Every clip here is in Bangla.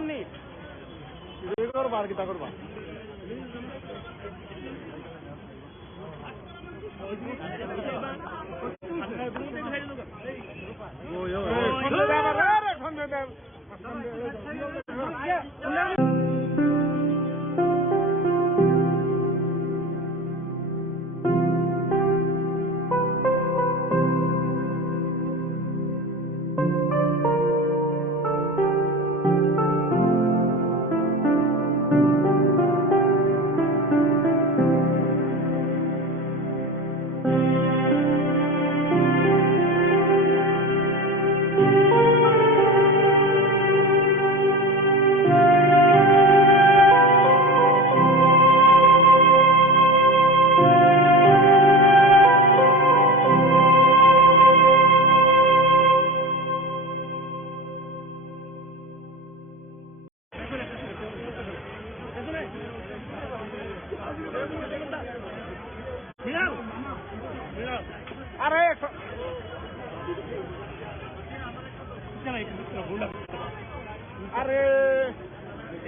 নি করবা আর কিতা করবা আরে আরে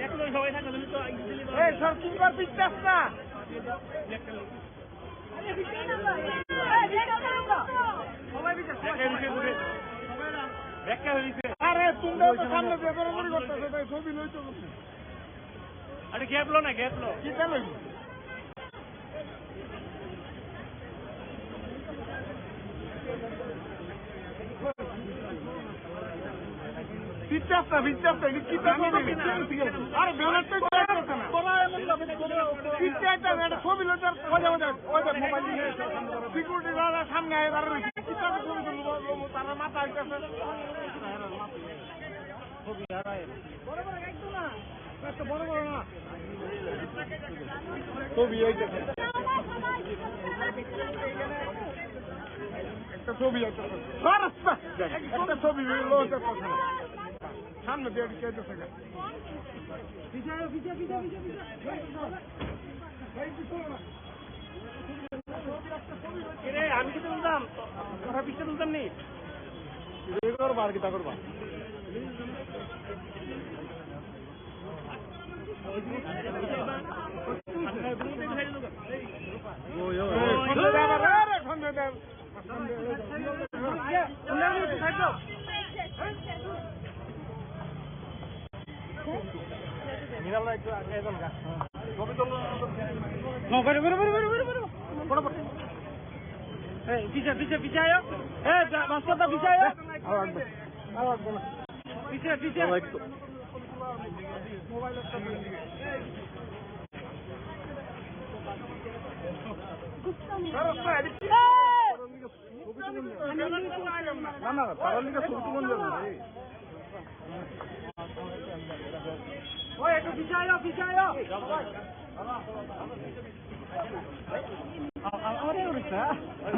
একদম সবাই থাকবে তুমি তো এই সব কি কর বিশ্বাস না আরে তোমরা তো সামনে দিয়ে বরাবরই করতেছো তাই ছবি লইছো আরে গ্যাপলো না গ্যাপলো কি চালো বিশ্বাস না কি আরে বেনারটা ছবি লইতে মোবাইল সিকিউরিটি সামনে আয় তারা মাথা বড় বড় না ছবি একটা ছবি একটা ছবি সামনে দিয়ে কেটেছে আমি কি তুলতাম তোরা পিছিয়ে তুলতাম নি করবা আর কিতা করবা पीछे आयो मास्टर पीछे आयो पीछे पीछे आयो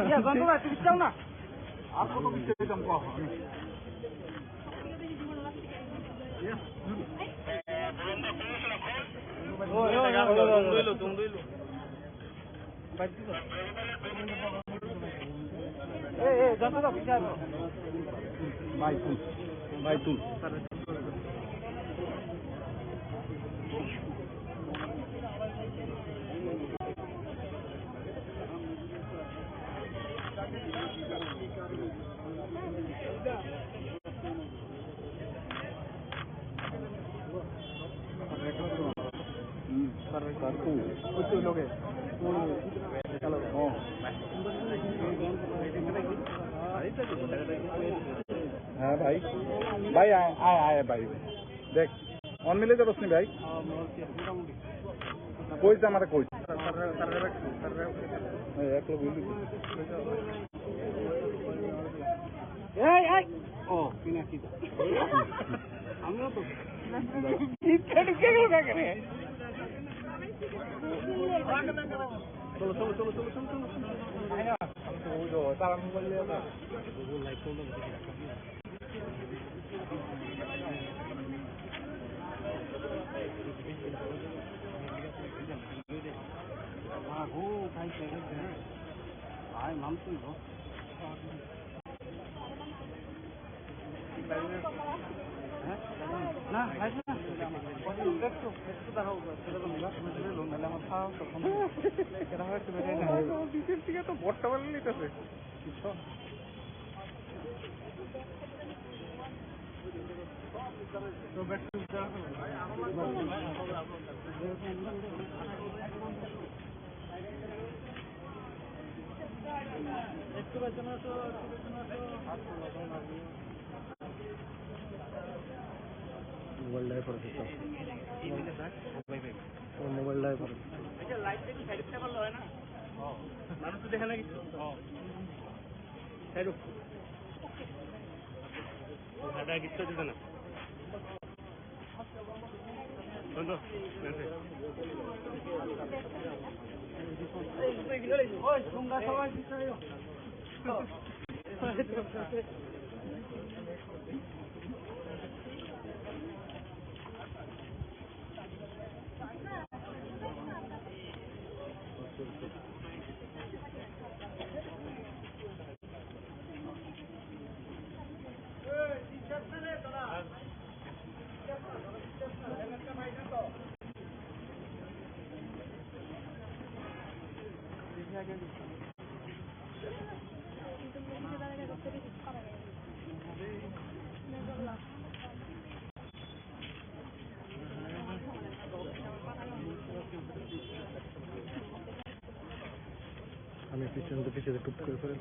iya bantu lah bisa na aku tuh bisa jam kau oh ya tunggu dulu jangan lah bisa baik हाँ भाई भाई आए भाई देख ऑन मिले जब उसने भाई कोई से हमारा कोई एक लोग ओ बिना सीधा हम लोग तो क्या करें चलो आया जो तारा मोबाइल ले आता वो लाइक को लोग हाँ वो भाई सेकंड है आए नाम सुन लो ना একটু দাঁড়াও নাহলে আমার খাওয়া তখন এরা হয়তো বিশেষ থেকে তো বট্টা বানিয়ে নিতেছে একটু বেতন আসো মোবাইলটাই পরে মোবাইলটাই পরে লাইটটা একটু সাইড দিতে পারলে হয় না মানুষ তো দেখে না কিছু সাইড সাইডটা কিছু দিতে না বন্ধু তোমরা সবাই আমি পিছনে টুপ করে ফেলেন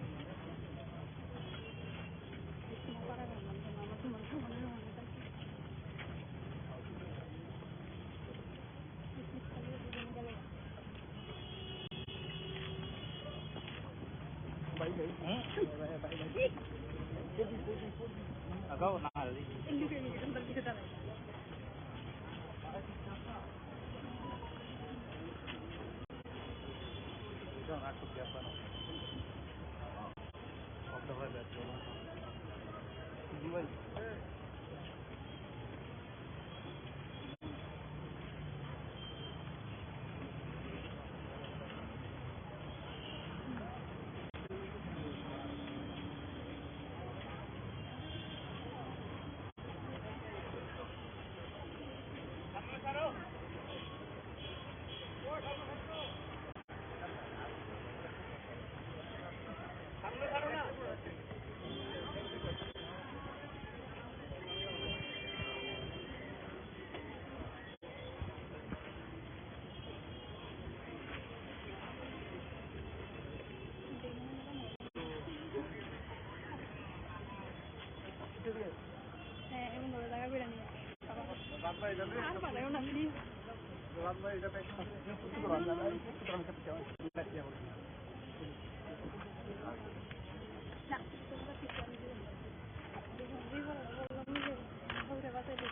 Agaw na ali. Hindi ko yung sandal kita na. Ito ang ato kaya pa no. Off the way back to. Diwal. Em ngồi ra cái bên này. Làm vậy đó. Ăn vào đây nằm đi. Làm vậy đó phải không? Làm vậy đấy. Trong cái chỗ này là Nah, chúng ta chỉ cần đi vào không thể vào đây được.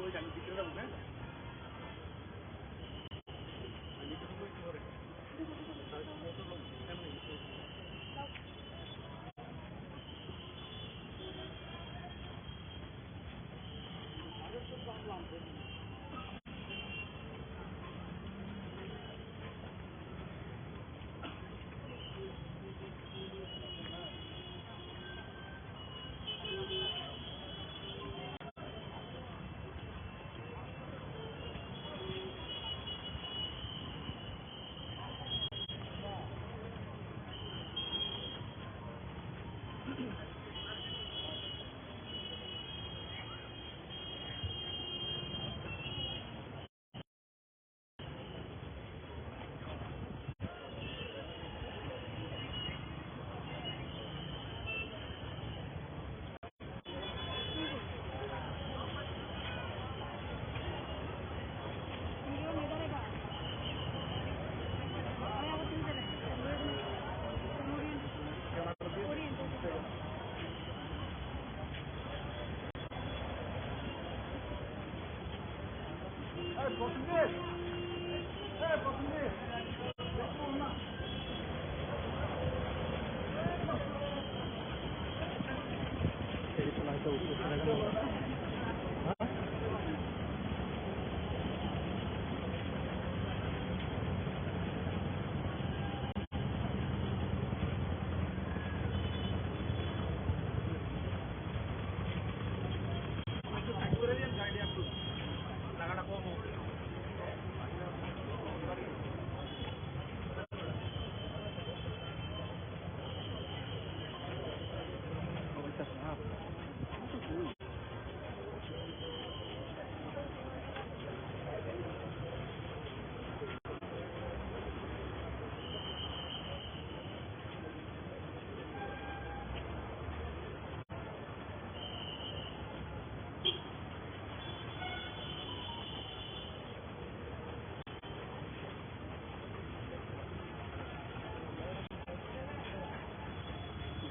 कोई जाने दिख रहा है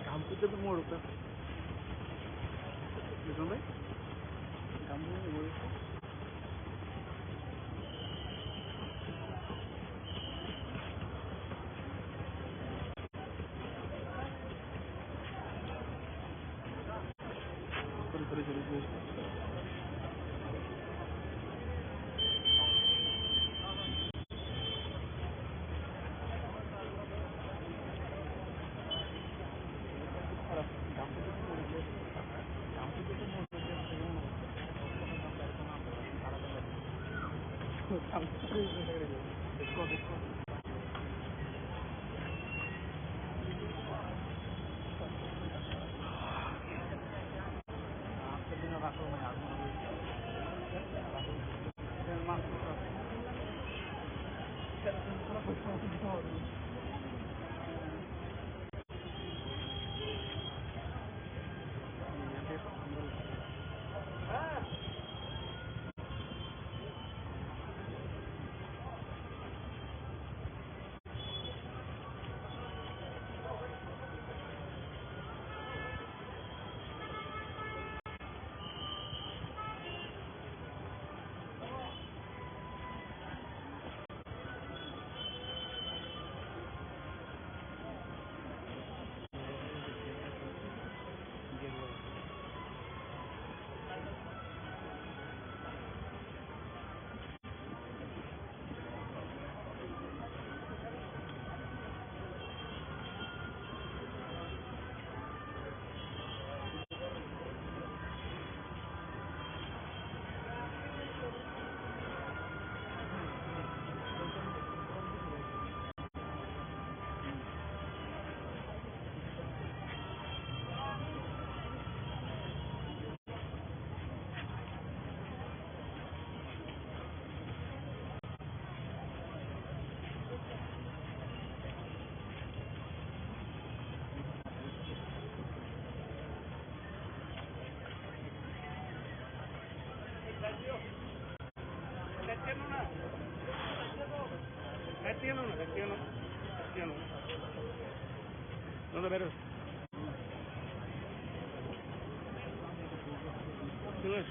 काम कुछ तो मोड़ ऊपर देखो भाई काम नहीं मोड़ चल ¿Dónde veros? ¿Quién es?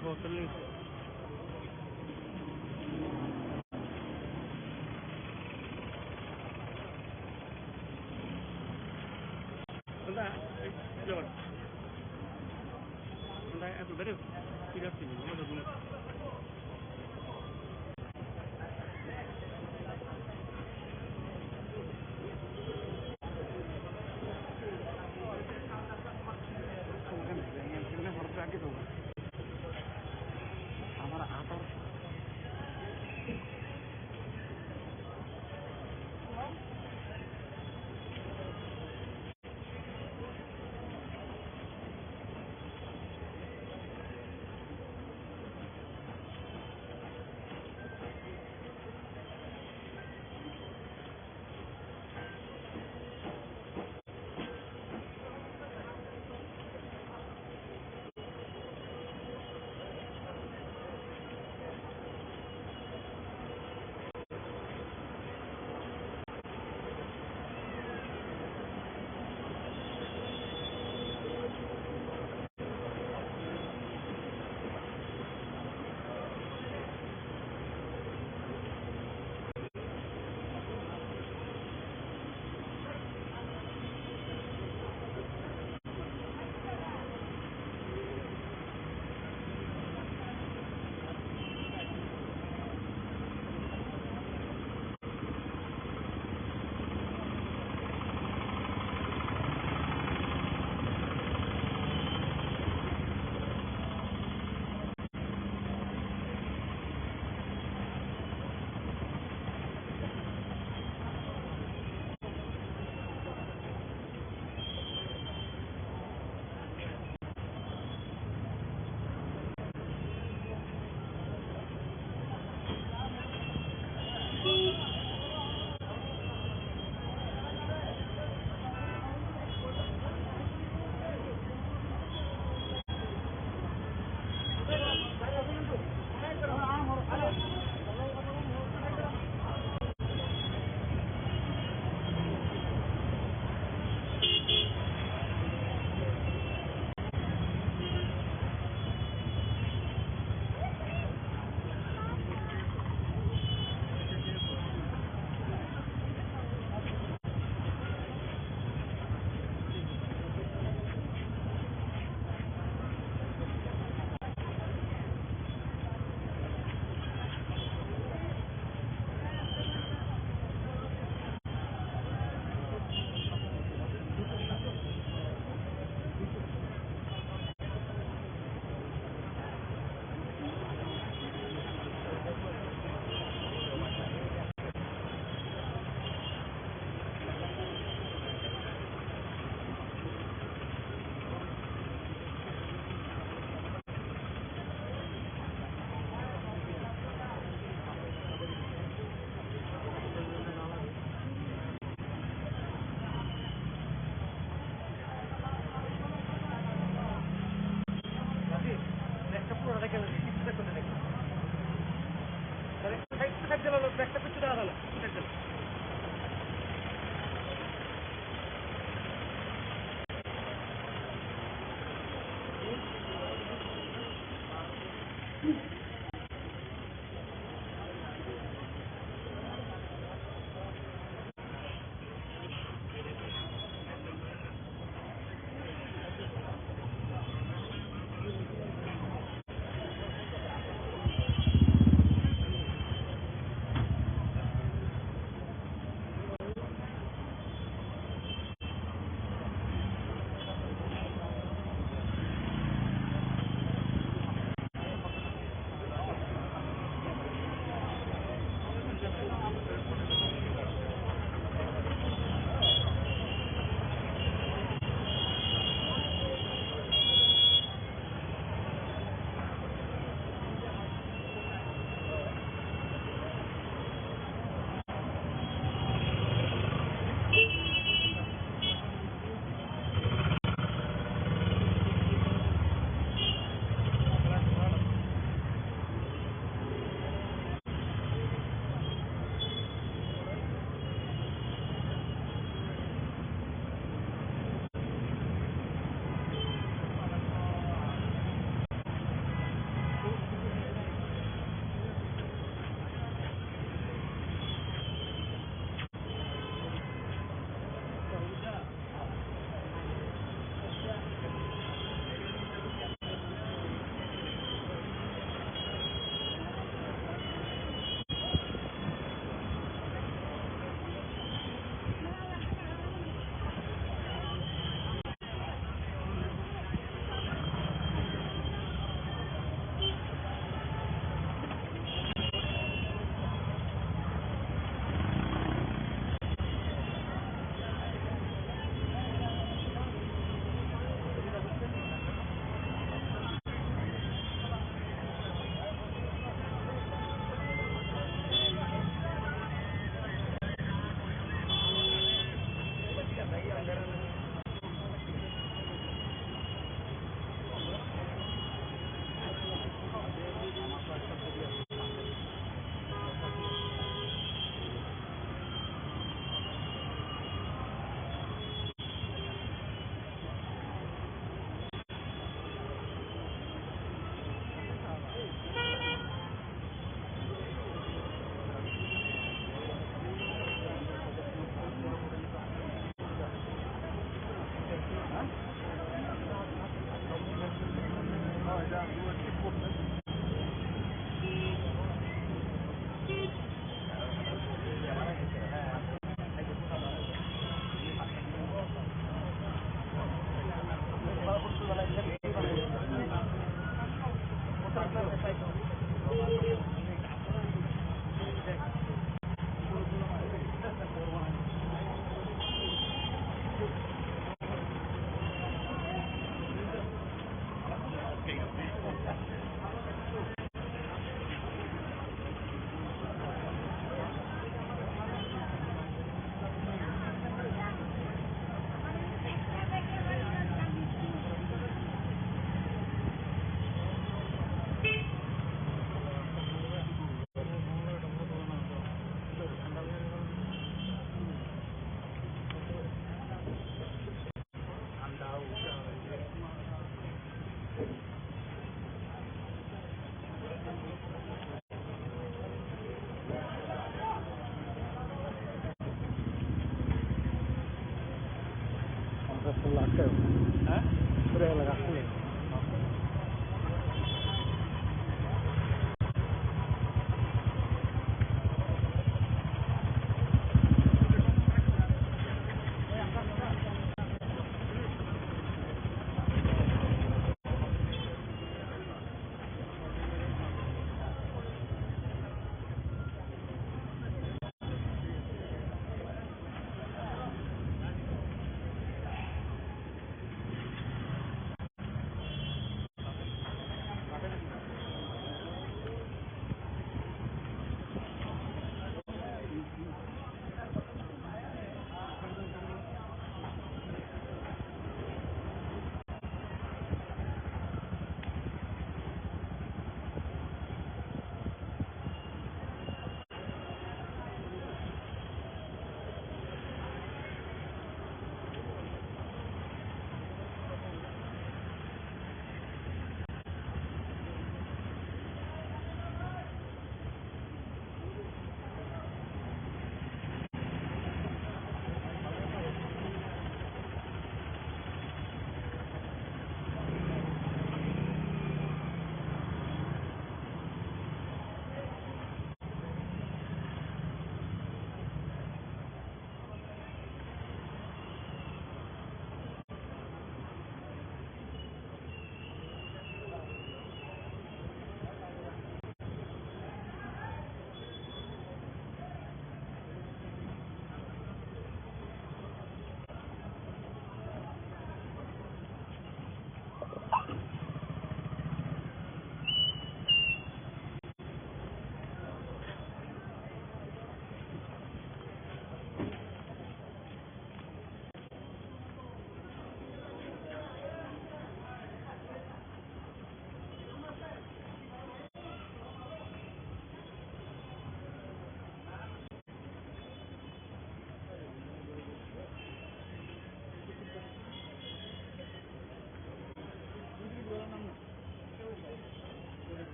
হ্যাঁ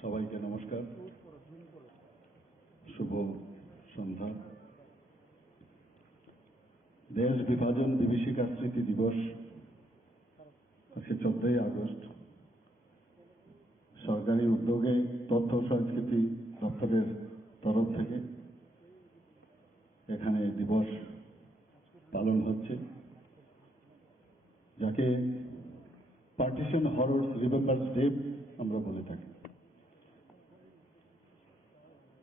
সবাইকে নমস্কার, শুভ সন্ধ্যা। দেশ বিভাজন বিভীষিকা স্মৃতি দিবস আজকে 14ই আগস্ট সরকারি উদ্যোগে তথ্য সংস্কৃতি দপ্তরের তরফ থেকে এখানে দিবস পালন হচ্ছে, যাকে পার্টিশন হররস রিমেম্বার্স ডে আমরা বলে থাকি।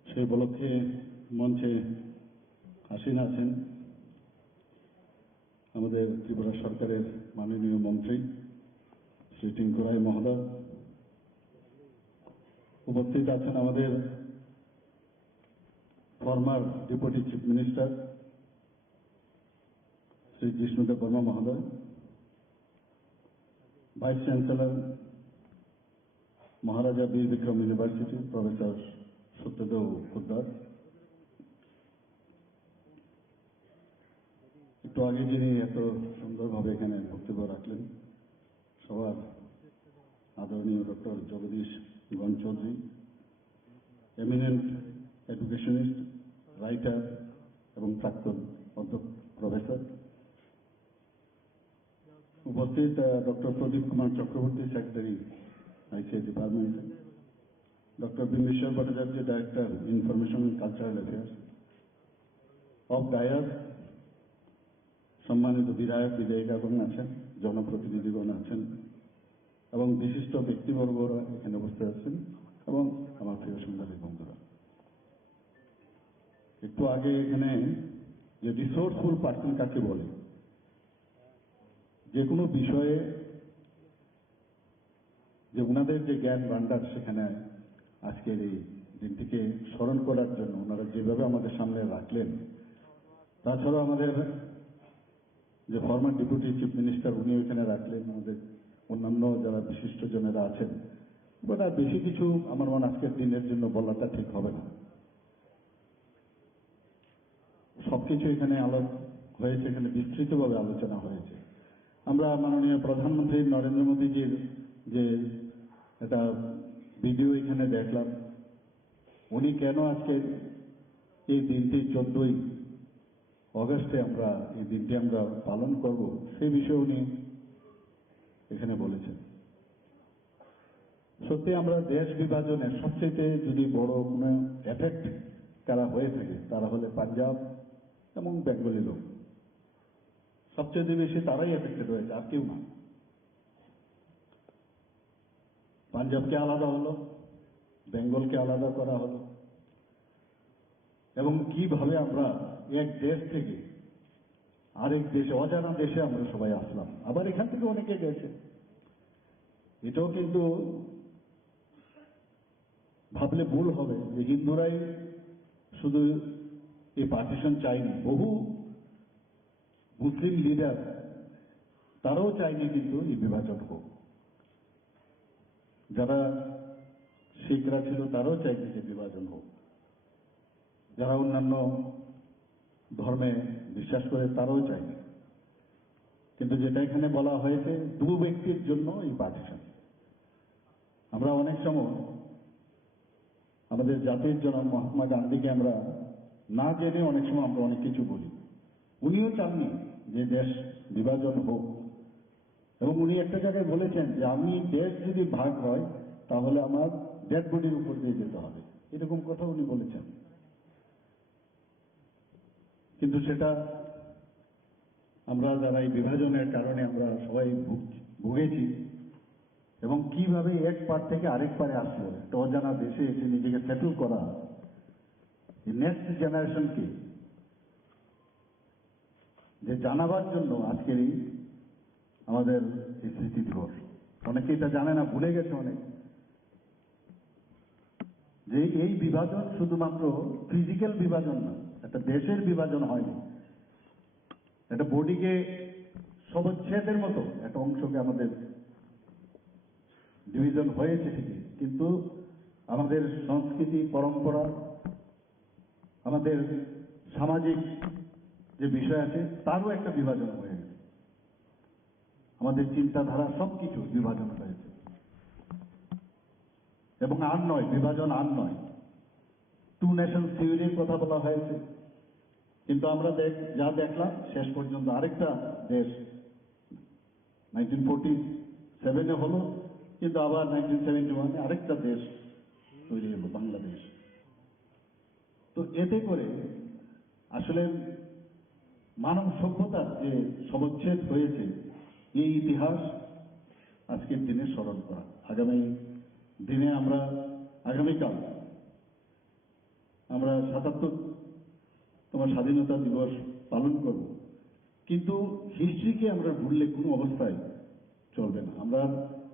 সেই উপলক্ষে মঞ্চে আসীন আছেন আমাদের ত্রিপুরা সরকারের মাননীয় মন্ত্রী শ্রী টিঙ্কু রায় মহোদয়। উপস্থিত আছেন আমাদের former deputy chief minister Shri Krishnadev Barma মহোদয়, vice chancellor Maharaja Bir Bikram university professor Satyadev Poddar, একটু আগে যিনি এত সুন্দরভাবে এখানে বক্তব্য রাখলেন, সবার আদরণীয় ডক্টর জগদীশ গণ চৌধুরী, এমিনেন্ট এডুকেশনিস্ট, রাইটার এবং প্রাক্তন প্রফেসর, উপস্থিত doctor Pradip Kumar Chakraborty, secretary ICI department, doctor Bindeshwar Bhattacharya, director information and cultural affairs, of dais সম্মানিত বিধায়ক বিধায়িকাগণ আছেন, জনপ্রতিনিধিগণ আছেন এবং বিশিষ্ট ব্যক্তিবর্গরা এখানে উপস্থিত আছেন এবং আমার প্রিয় সুন্দরী বন্ধুরা। একটু আগে এখানে যে রিসোর্সফুল পার্সন কাকে বলে, যে কোনো বিষয়ে যে ওনাদের যে জ্ঞান ভান্ডার, সেখানে আজকের এই দিনটিকে স্মরণ করার জন্য ওনারা যেভাবে আমাদের সামনে রাখলেন, তাছাড়াও আমাদের যে ফর্মার ডেপুটি চিফ মিনিস্টার উনি এখানে রাখলেন, আমাদের অন্যান্য যারা বিশিষ্টজনেরা আছেন, বাট আর বেশি কিছু আমার মনে আজকের দিনের জন্য বলাটা ঠিক হবে না। সবকিছু এখানে হয়েছে, এখানে বিস্তৃতভাবে আলোচনা হয়েছে। আমরা মাননীয় প্রধানমন্ত্রী নরেন্দ্র মোদীজির যে একটা ভিডিও এখানে দেখলাম, উনি কেন আজকে এই দিনটি 14ই অগস্টে আমরা এই দিনটি আমরা পালন করব, সেই বিষয়ে উনি এখানে বলেছেন। সত্যি আমরা দেশ বিভাজনের সবচেয়ে যদি বড় কোনো এফেক্ট কারা হয়ে থাকে, তারা হলে পাঞ্জাব এবং বেঙ্গলি লোক। সবচেয়ে বেশি তারাই এফেক্টেড হয়েছে, আর কেউ না। পাঞ্জাবকে আলাদা হলো, বেঙ্গলকে আলাদা করা হলো, এবং কিভাবে আমরা এক দেশ থেকে আরেক দেশে, অজানা দেশে আমরা সবাই আসলাম, আবার এখান থেকে অনেকে গেছে। এটাও কিন্তু ভাবলে ভুল হবে যে হিন্দুরাই শুধু এই পার্টিশন চায়নি, বহু মুসলিম লিডার তারাও চায়নি কিন্তু এই বিভাজন হোক। যারা শিখরা ছিল তারাও চাইছে যে বিভাজন হোক, যারা অন্যান্য ধর্মে বিশ্বাস করে তারাও চায়নি। কিন্তু যেটা এখানে বলা হয়েছে, দু ব্যক্তির জন্য এই পার্টিশন। আমরা অনেক সময় আমাদের জাতির জনক মহাত্মা গান্ধীকে আমরা না জেনে অনেক সময় আমরা অনেক কিছু বলি। উনিও চাননি যে দেশ বিভাজন হোক, এবং উনি একটা জায়গায় বলেছেন যে আমি দেশ যদি ভাগ হয় তাহলে আমার ডেড বডির উপর দিয়ে যেতে হবে, এরকম কথা উনি বলেছেন। কিন্তু সেটা আমরা যারা এই বিভাজনের কারণে আমরা সবাই ভুগেছি, এবং কিভাবে এক পার থেকে আরেক পারে আসলো, একটা অজানা দেশে এসে নিজেকে সেটেল করা, এই নেক্সট জেনারেশনকে যে জানাবার জন্য আজকের এই আমাদের এই স্মৃতি দিবস। অনেকে এটা জানে না, ভুলে গেছে অনেক, যে এই বিভাজন শুধুমাত্র ফিজিক্যাল বিভাজন না, একটা দেশের বিভাজন হয়নি, একটা বডিকে সবচ্ছেদের মতো একটা অংশকে আমাদের ডিভিশন হয়েছে ঠিকই, কিন্তু আমাদের সংস্কৃতি, পরম্পরা, আমাদের সামাজিক যে বিষয় আছে তারও একটা বিভাজন হয়ে গেছে। আমাদের চিন্তাধারা সবকিছু বিভাজন হয়েছে, এবং আর নয়, বিভাজন আর নয়, টু নেশন থিওরির কথা বলা হয়েছে। কিন্তু আমরা যা দেখলাম শেষ পর্যন্ত আরেকটা দেশ 1947 হলো, কিন্তু আবার 1971 আরেকটা দেশ তৈরি হলো, বাংলাদেশ। তো এতে করে আসলে মানব সভ্যতার যে সবচ্ছেদ হয়েছে, এই ইতিহাস আজকের দিনে স্মরণ করা। আগামী দিনে আগামীকাল আমরা ৭৭তম স্বাধীনতা দিবস পালন করব, কিন্তু হিস্ট্রিকে আমরা ভুললে কোনো অবস্থায় চলবে না। আমরা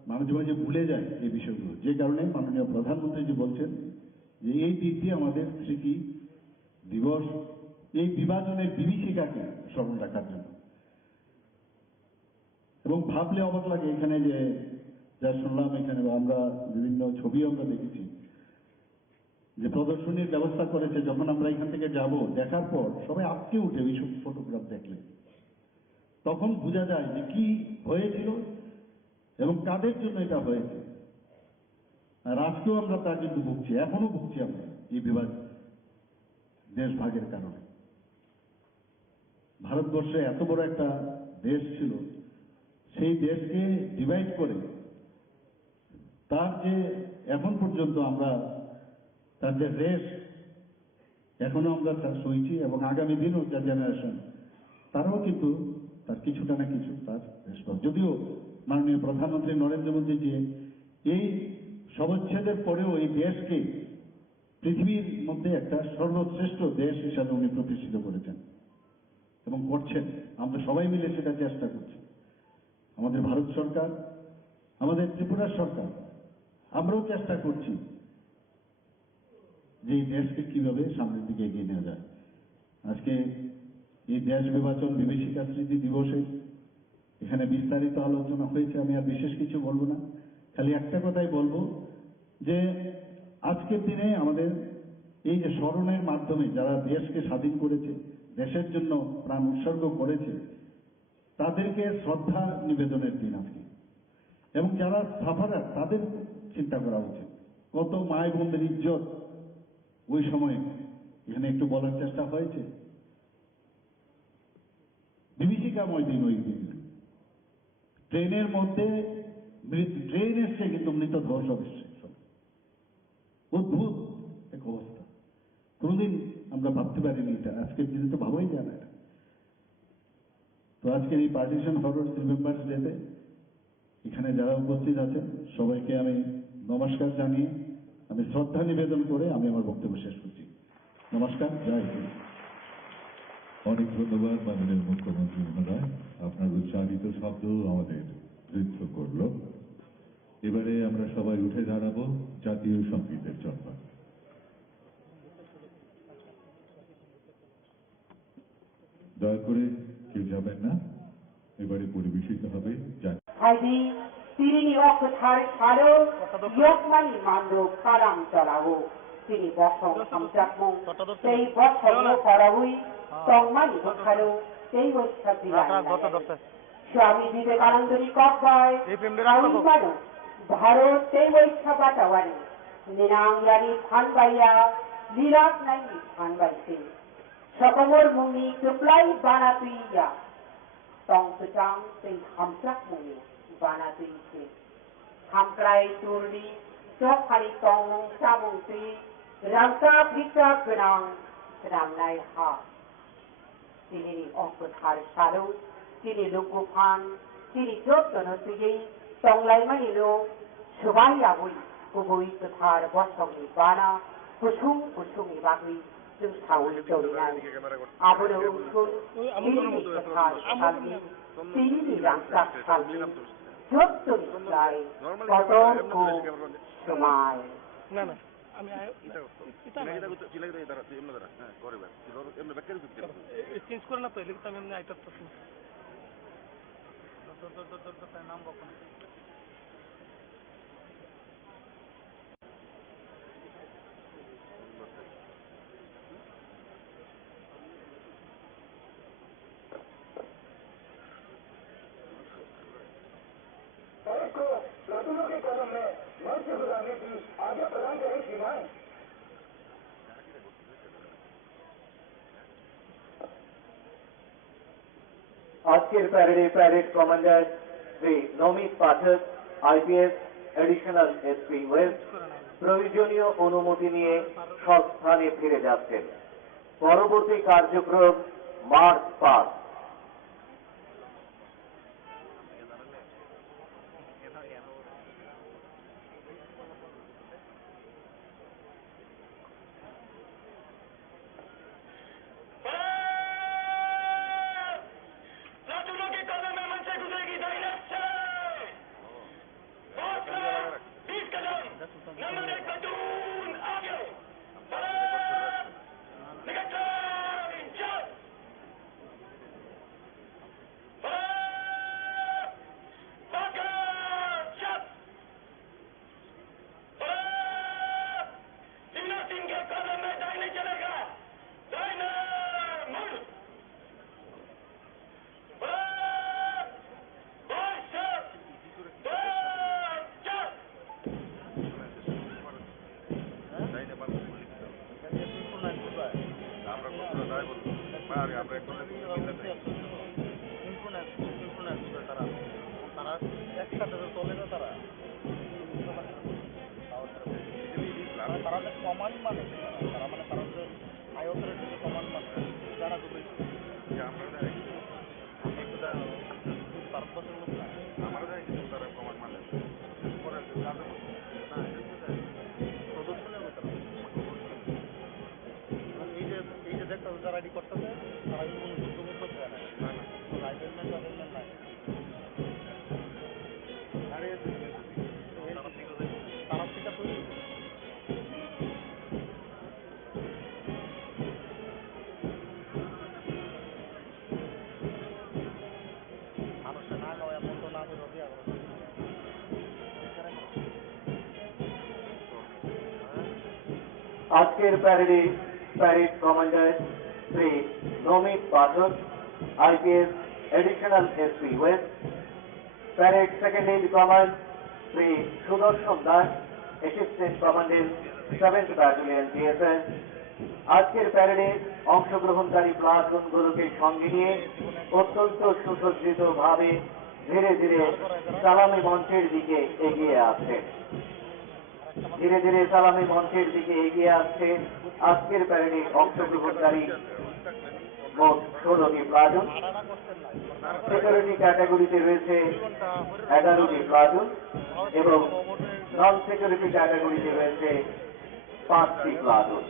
মাঝে মাঝে ভুলে যাই এই বিষয়গুলো, যে কারণে মাননীয় প্রধানমন্ত্রীজি বলছেন যে এই দিকটি আমাদের স্মৃতি দিবস, এই বিভাজনের বিভীষিকাকে স্মরণ রাখার জন্য। এবং ভাবলে অবাক লাগে এখানে যে যা শুনলাম এখানে বা আমরা বিভিন্ন ছবি আমরা দেখেছি যে প্রদর্শনীর ব্যবস্থা করেছে, যখন আমরা এখান থেকে যাব দেখার পর সবাই আটকে উঠে ওইসব ফটোগ্রাফ দেখলে তখন বোঝা যায় যে কি হয়েছিল এবং কাদের জন্য এটা হয়েছে। আর আজকেও আমরা তা কিন্তু ভুগছি, এখনো ভুগছি আমরা এই বিভাগ দেশ ভাগের কারণে। ভারতবর্ষে এত বড় একটা দেশ ছিল, সেই দেশকে ডিভাইড করে তার যে এখন পর্যন্ত আমরা তার যে রেশ এখনো আমরা তার সইছি এবং আগামী দিনও যা জেনারেশন তারাও কিন্তু তার কিছুটা না কিছু তার রেশ পাবে। যদিও মাননীয় প্রধানমন্ত্রী নরেন্দ্র মোদীজি এই সবচ্ছেদের পরেও এই দেশকে পৃথিবীর মধ্যে একটা সর্বশ্রেষ্ঠ দেশ হিসাবে উনি প্রতিষ্ঠিত করেছেন এবং করছেন। আমরা সবাই মিলে সেটা চেষ্টা করছি। আমাদের ভারত সরকার, আমাদের ত্রিপুরা সরকার, আমরাও চেষ্টা করছি যে এই দেশকে কিভাবে সামনের দিকে এগিয়ে নেওয়া যায়। আজকে এই দেশ বিভাজন বিভীষিকা স্মৃতি দিবসে এখানে বিস্তারিত আলোচনা হয়েছে, আমি আর বিশেষ কিছু বলবো না, খালি একটা কথাই বলবো যে আজকের দিনে আমাদের এই যে স্মরণের মাধ্যমে যারা দেশকে স্বাধীন করেছে, দেশের জন্য প্রাণ উৎসর্গ করেছে, তাদেরকে শ্রদ্ধা নিবেদনের দিন আজকে। এবং যারা সাফারার তাদের চিন্তা করা উচিত। কত মায় বোনদের ইজ্জত ওই সময়ে এখানে একটু বলার চেষ্টা হয়েছে। বিভীষিকাময় দিন ওই দিন, ট্রেনের মধ্যে ট্রেন এসছে কিন্তু মৃতদেহ সব এসছে, অদ্ভুত এক অবস্থা। কোনোদিন আমরা ভাবতে পারিনি এটা, আজকের দিনে তো ভাবাই যায় না। তো আজকের এই পার্টিশন ফরওয়ার্ড রিমেম্বার্স ডেতে এখানে যারা উপস্থিত আছেন সবাইকে আমি নমস্কার জানিয়ে, আমি শ্রদ্ধা নিবেদন করে আমি আমার বক্তব্য শেষ করছি। নমস্কার, জয় হিন্দ। অনেক ধন্যবাদ মাননীয় মুখ্যমন্ত্রী মহোদয়, আপনার উচ্চারিত শব্দ আমাদের ঋদ্ধ করল। এবারে আমরা সবাই উঠে দাঁড়াবো জাতীয় সঙ্গীতের জন্য। দয়া করে কেউ যাবেন না, এবারে পরিবেশিত হবে Haji, Tirini Okuthar Chalo, Yokmani Mando Karam Chalao, Tiri Bosong Samjakmo, Tei Bosong Parawi, Tongmani Bukhalo, Tei Voshati Swami Vivekanandani Kokbai, Kawimbano, Bharot Tei Voshapatawani, Ninanglani Phanbaiya, Lirat Naini Phanbaisi, Sokomor Muni Suplai Banatuiya, Tong Pecang Tei Hamsak Muni, Banatuisi, Hamkrai Turli, Sokhari Tong Samunti, Ramsa Pita Benang, Ramnai Ha. Tini Okuthar Chalo, Tini Lukuphan, Tini Jotonosigi, Tonglai Manilo, Subayabui, Kubui Kuthar Bosongi Bana, Kusumi Bagui, Saul Jolinan, Abulo Usul, Tini Kuthar Chalmi, Tini Ramsa Chalmi, Jotonisai, Kotor Ku Sumai. আমি চেঞ্জ করে না তো এলে তো আমি এমনি আইটার তো নাম কখন আজকের প্যারেডে parade commander Shri Namit Pathak IPS additional SP West প্রয়োজনীয় অনুমতি নিয়ে স্বস্থানে ফিরে যাচ্ছেন। পরবর্তী কার্যক্রম মার্চ পাস্ট। একসাথে তো চলে না তারা তারা যে কমান্ড মানে তারা মানে তারা যে হাই অথরিটি যে কমান্ড মানে যারা তো বেশি ভারতবর্ষের লোক না আমার কিন্তু তারা কমান্ড মানে পরে প্রদর্শনের মতো এই যে দেখতে যারা রেডি করতেছে তারা কিন্তু কোনো যুদ্ধ মুদ্ধ দেয় না রাইফেলম্যান টাইফেলম্যান নাই তারা থেকে তৈরি মানুষের না খাওয়া এমন তো না করে দিয়ে আজকের প্যারেডে parade commander Shri Namit Pathak IPS additional SP west, parade second in command Shri Sudarshan Das assistant commandant 7th battalion GSS. আজকের প্যারেডে অংশগ্রহণকারী প্লাটুনগুলোকে সঙ্গে নিয়ে অত্যন্ত সুসজ্জিত ভাবে ধীরে ধীরে সালামি মঞ্চের দিকে এগিয়ে আসছে। ধীরে ধীরে সালামি মঞ্চের দিকে এগিয়ে আসছে আজকের প্যারেডে অংশগ্রহণকারী মোট 16টি প্লাটুন। সিকিউরিটি ক্যাটাগরিতে রয়েছে 11টি প্লাটুন এবং নন সিকিউরিটি ক্যাটাগরিতে রয়েছে 5টি প্লাটুন।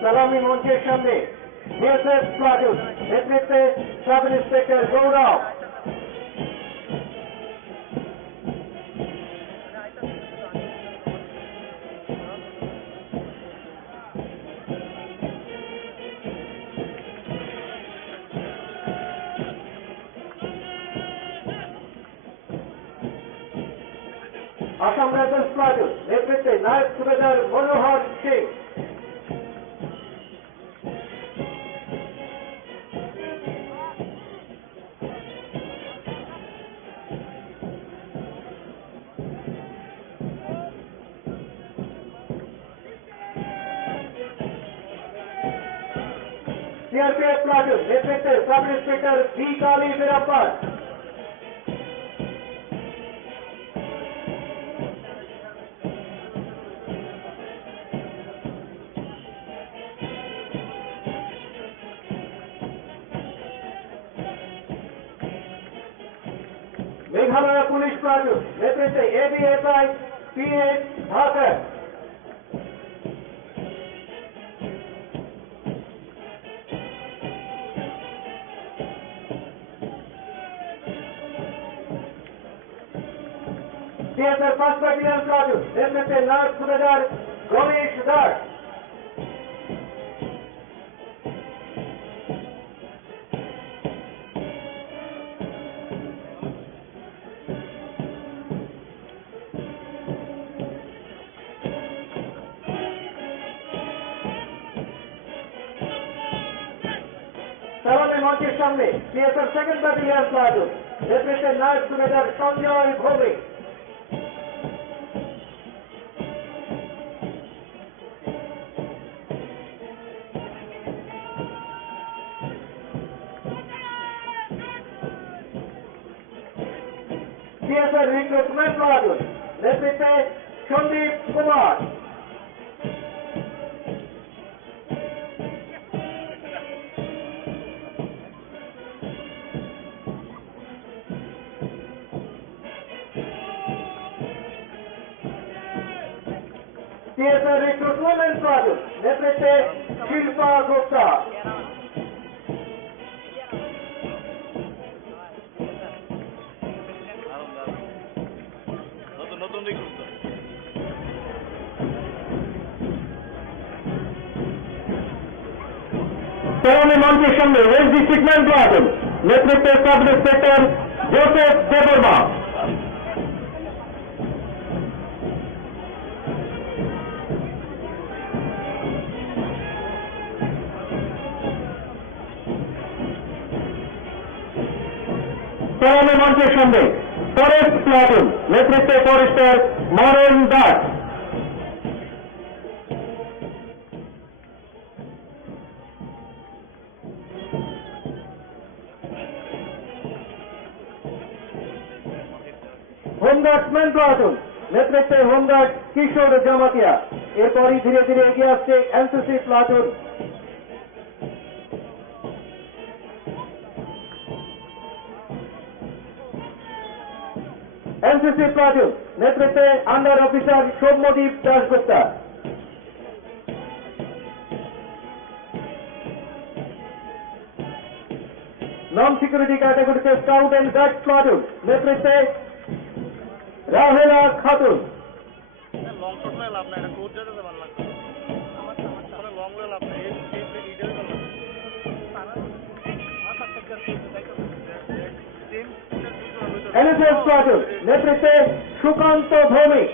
সালামি মঞ্চের সামনে জিএসএস প্লাটুন নেতৃত্বে sub inspector Gaurav. Assam rifles platoon নেতৃত্বে নায়ক সুবেদার মনোহর সিং। सीआरपीएफ प्लाटून नेतृत्वे sub inspector B Kali Veerappan. Meghalaya police platoon नेतृत्वे ABSI PH Dhakar. CSR 1st battalion platoon नेतृत्वे नायक सुबेदार गणेश दास। সালামে মঞ্চের সামনে সিএসআর সেকেন্ড ব্যাটালিয়ন প্লাটুন নেতৃত্বে naik subedar Sanjay Bhowmik. CSR recruitment platoon নেতৃত্বে Sandeep Kumar. CSR recruitment platoon নেতৃত্বে শিল্পা গুপ্তা। সালামে মঞ্চের সামনে ওয়েস্ট ডিস্ট্রিক্টমেন্ট প্লাটুন নেতৃত্বে সাব ইন্সপেক্টর জোসেফ দেববর্মা। সালামে মঞ্চের সামনে ফরেস্ট প্লাটুন নেতৃত্বে forester Maran Das. Home guardsman platoon নেতৃত্বে হোমগার্ড কিশোর জামাতিয়া। এরপরই ধীরে ধীরে এগিয়ে আসছে এনসিসি প্লাটুন। এনসিসি প্লাটুন নেতৃত্বে under officer Soumyadeep Dasgupta. Non security ক্যাটাগরিতে স্কাউট অ্যান্ড গার্ড প্লাটুন নেতৃত্বে রাহেলা খাতুন। লং শট না লাভ নাই, এটা কোড যেতে ভালো লাগবে। আমার লং লে লাভ নাই, এই ডিটেইল ভালো লাগবে। এনএসএস প্লাটুন নেতৃত্বে সুকান্ত ভৌমিক।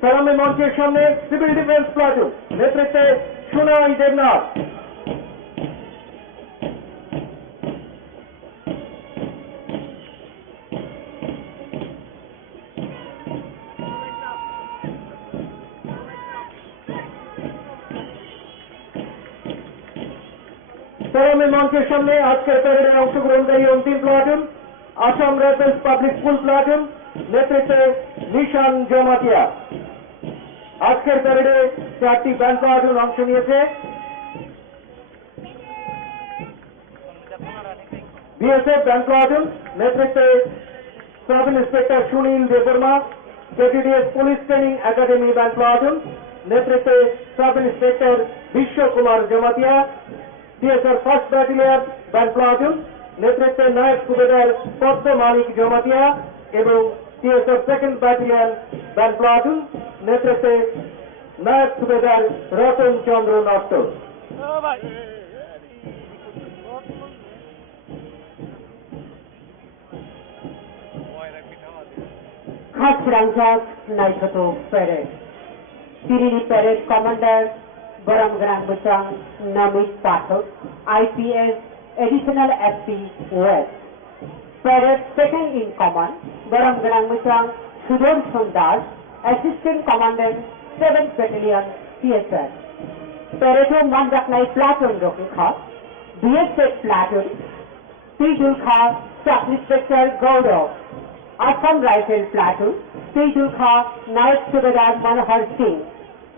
সালামে মঞ্চের সামনে সিভিল ডিফেন্স প্লাটুন নেতৃত্বে সুনয় দেবনাথ। সালামে মঞ্চের সামনে আজকের প্যারেডে অংশগ্রহণকারী অন্তিম platoon Assam rifles public school platoon নেতৃত্বে নিশান জমাতিয়া। আজকের প্যারেডে 4টি ব্যান্ড প্লাটুন অংশ নিয়েছে। বিএসএফ ব্যান্ড প্লাটুন নেতৃত্বে sub inspector Sunil Debbarma. KTDS police training academy band platoon নেতৃত্বে sub inspector Bishwa Kumar Jamatia. CSR first battalion band platoon নেতৃত্বে নায়ক সুবেদার পদ্ম মালিক জমাতিয়া এবং CSR second battalion band platoon নেতৃত্বে নায়ক সুবেদার রতন চন্দ্র নষ্ট। Khas Ranjak Naitoto Parade. Tirini Parade Commander Baram Grang Butang Namit Pathak, IPS Additional SP West. Parade Second in Command Baram Grang Butang Sudarshan Das, Assistant Commandant 7th Battalion CSR. Parade Mandaknai Platoon Roki Kha, BSF Platoon, Pijul Kha, Sub Inspector Gaurav. Assam Rifle Platoon, Pijul Kha, Naik Subedar Manohar Singh,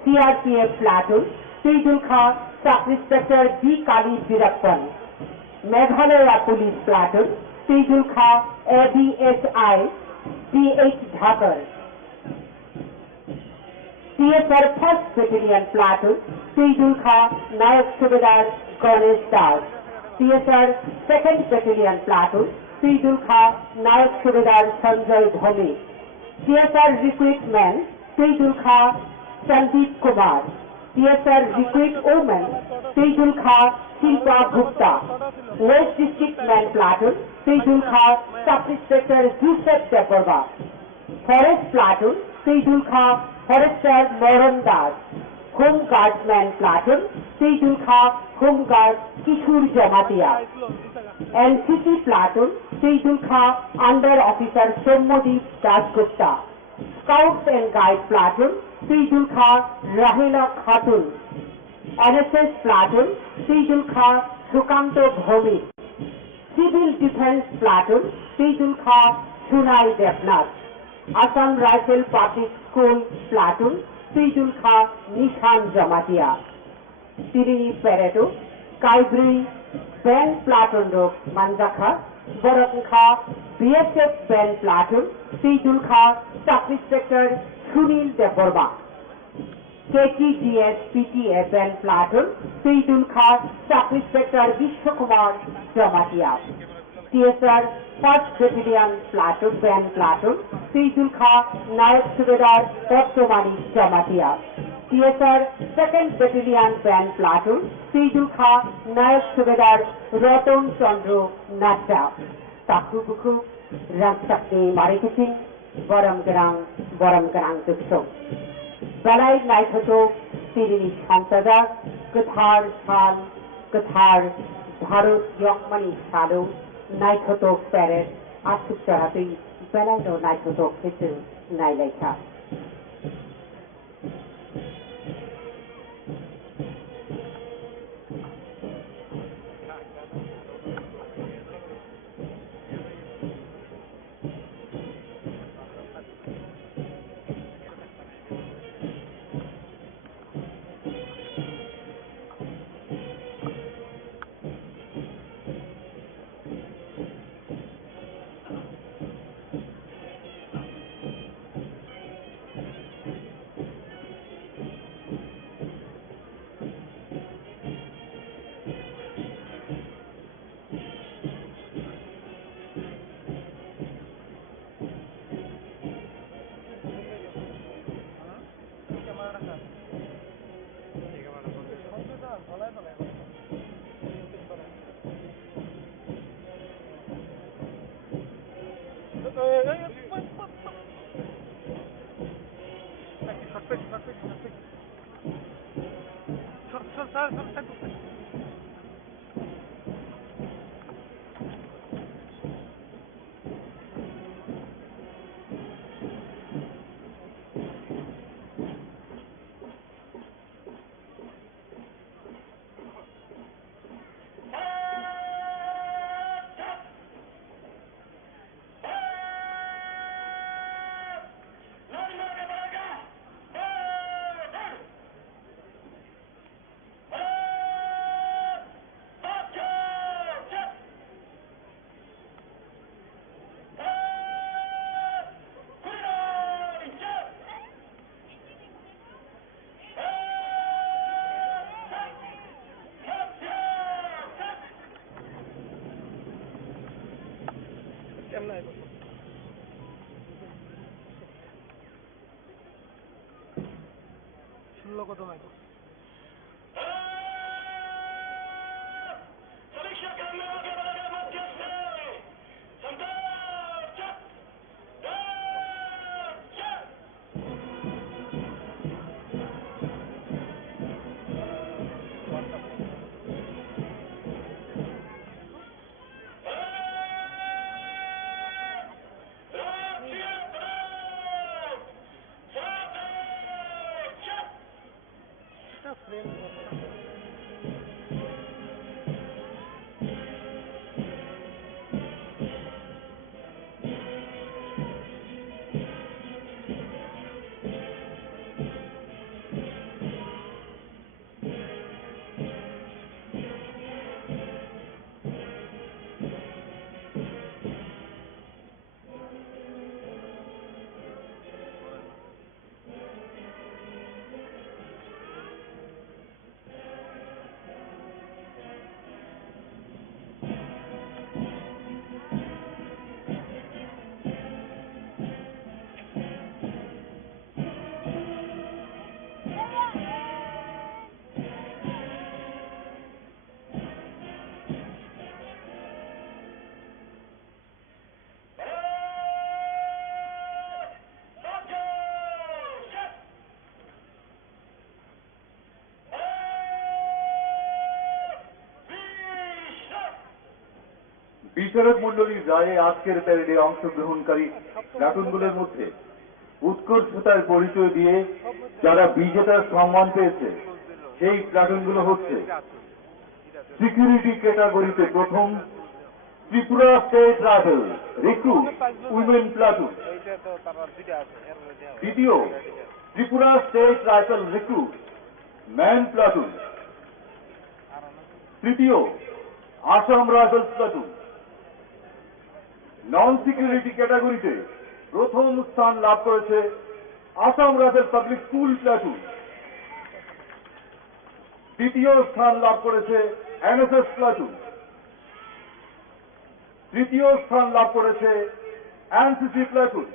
CRPF Platoon, Pijul Kha, Sub Inspector D. Kali Birappan, Meghalaya Police Platoon, Pijul Kha, ABSI, C.H. Dhakar, CSR 1st Battalion Platoon, Pijul Kha, Naik Subedar Ganesh Das, CSR 2nd Battalion Platoon, Pijul Kha, Naik Subedar Sanjay Dhoni, CSR Recruitment, Pijul Kha, Sandeep Kumar, CSR Recruit Women, Pijul Kha, Shilpa Gupta, West District Man Platoon, Pijul Kha, Sub Inspector Joseph Deborah, Forest Platoon, Seidul Khan, Forester Moran Das. Home Guardsman Platoon, Seidul Khan, Home Guard Kishur Jamatia. NCC Platoon, Seidul Khan, Under Officer Sommodip Dasgupta. Scouts and Guide Platoon, Seidul Khan, Rahila Khatun. NSS Platoon, Seidul Khan, Sukanto Bhomi. Civil Defense Platoon, Seidul Khan, Sunai Devnath. Assam Rifle Public School Platoon, Seidul Khan, Nishan Jamatia. Tirini Pereto, Kaibri, Band Platoon Road, Manjaka, Borakha, BSF Band Platoon, Seidul Khan, Sub Inspector Sunil Deborma. KTGS PTA Band Platoon, Seidul Khan, Sub Inspector Vishwakumar Jamatia. TSR 1st Battalion Platoon, Band Platoon, Seidul Khan, Nayak Subedar Dottomani Jamatia. TSR 2nd Battalion Band Platoon, Seidul Khan, Nayak Subedar Roton Chandro Nadda. Taku Buku, Ramsakni Mariketing, Boram Garang Dukso. Balai Naithato, Tirini Shansada, Kathar Shan, Kathar, Bharut Yokmani Sado, Naithato Peret, Asuk Charapi, Balai no Naithato Kitchen, Naileka. কত নাই বিচারক মণ্ডলীর রায়ে আজকের প্যারেডে অংশগ্রহণকারী প্লাটুনগুলোর মধ্যে উৎকর্ষতার পরিচয় দিয়ে যারা বিজেতার সম্মান পেয়েছে সেই প্লাটুনগুলো হচ্ছে সিকিউরিটি ক্যাটাগরিতে প্রথম Tripura state rifle recruit women platoon, দ্বিতীয় Tripura state rifle recruit man platoon, তৃতীয় Assam rifles platoon. Non security ক্যাটাগরিতে প্রথম স্থান লাভ করেছে Assam rifle public school platoon, দ্বিতীয় স্থান লাভ করেছে এনএসএস প্লাটুন, তৃতীয় স্থান লাভ করেছে এনসিসি প্লাটুন।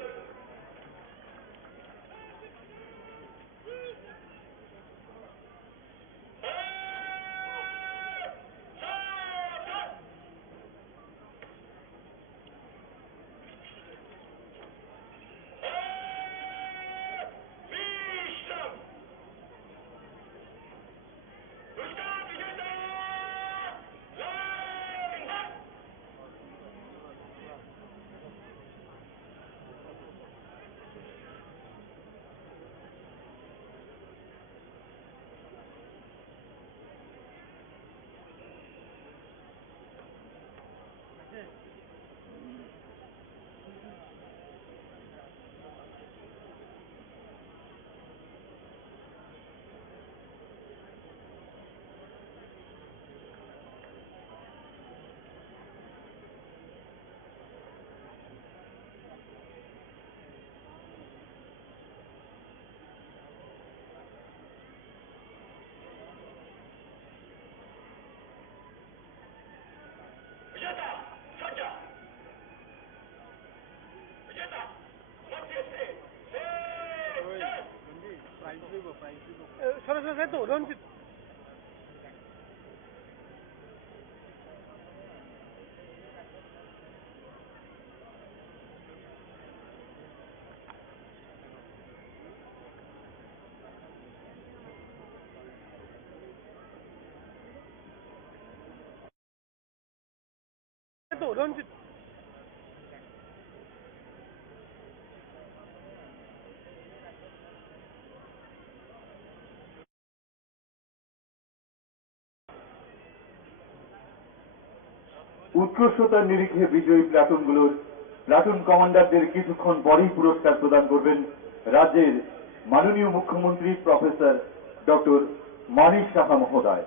সরাসরি তো রঞ্জিত রঞ্জিত উৎকর্ষতার নিরিখে বিজয়ী প্লাটুনগুলোর প্লাটুন কমান্ডারদের কিছুক্ষণ পরেই পুরস্কার প্রদান করবেন রাজ্যের মাননীয় মুখ্যমন্ত্রী প্রফেসর ডক্টর মানিক সাহা মহোদয়।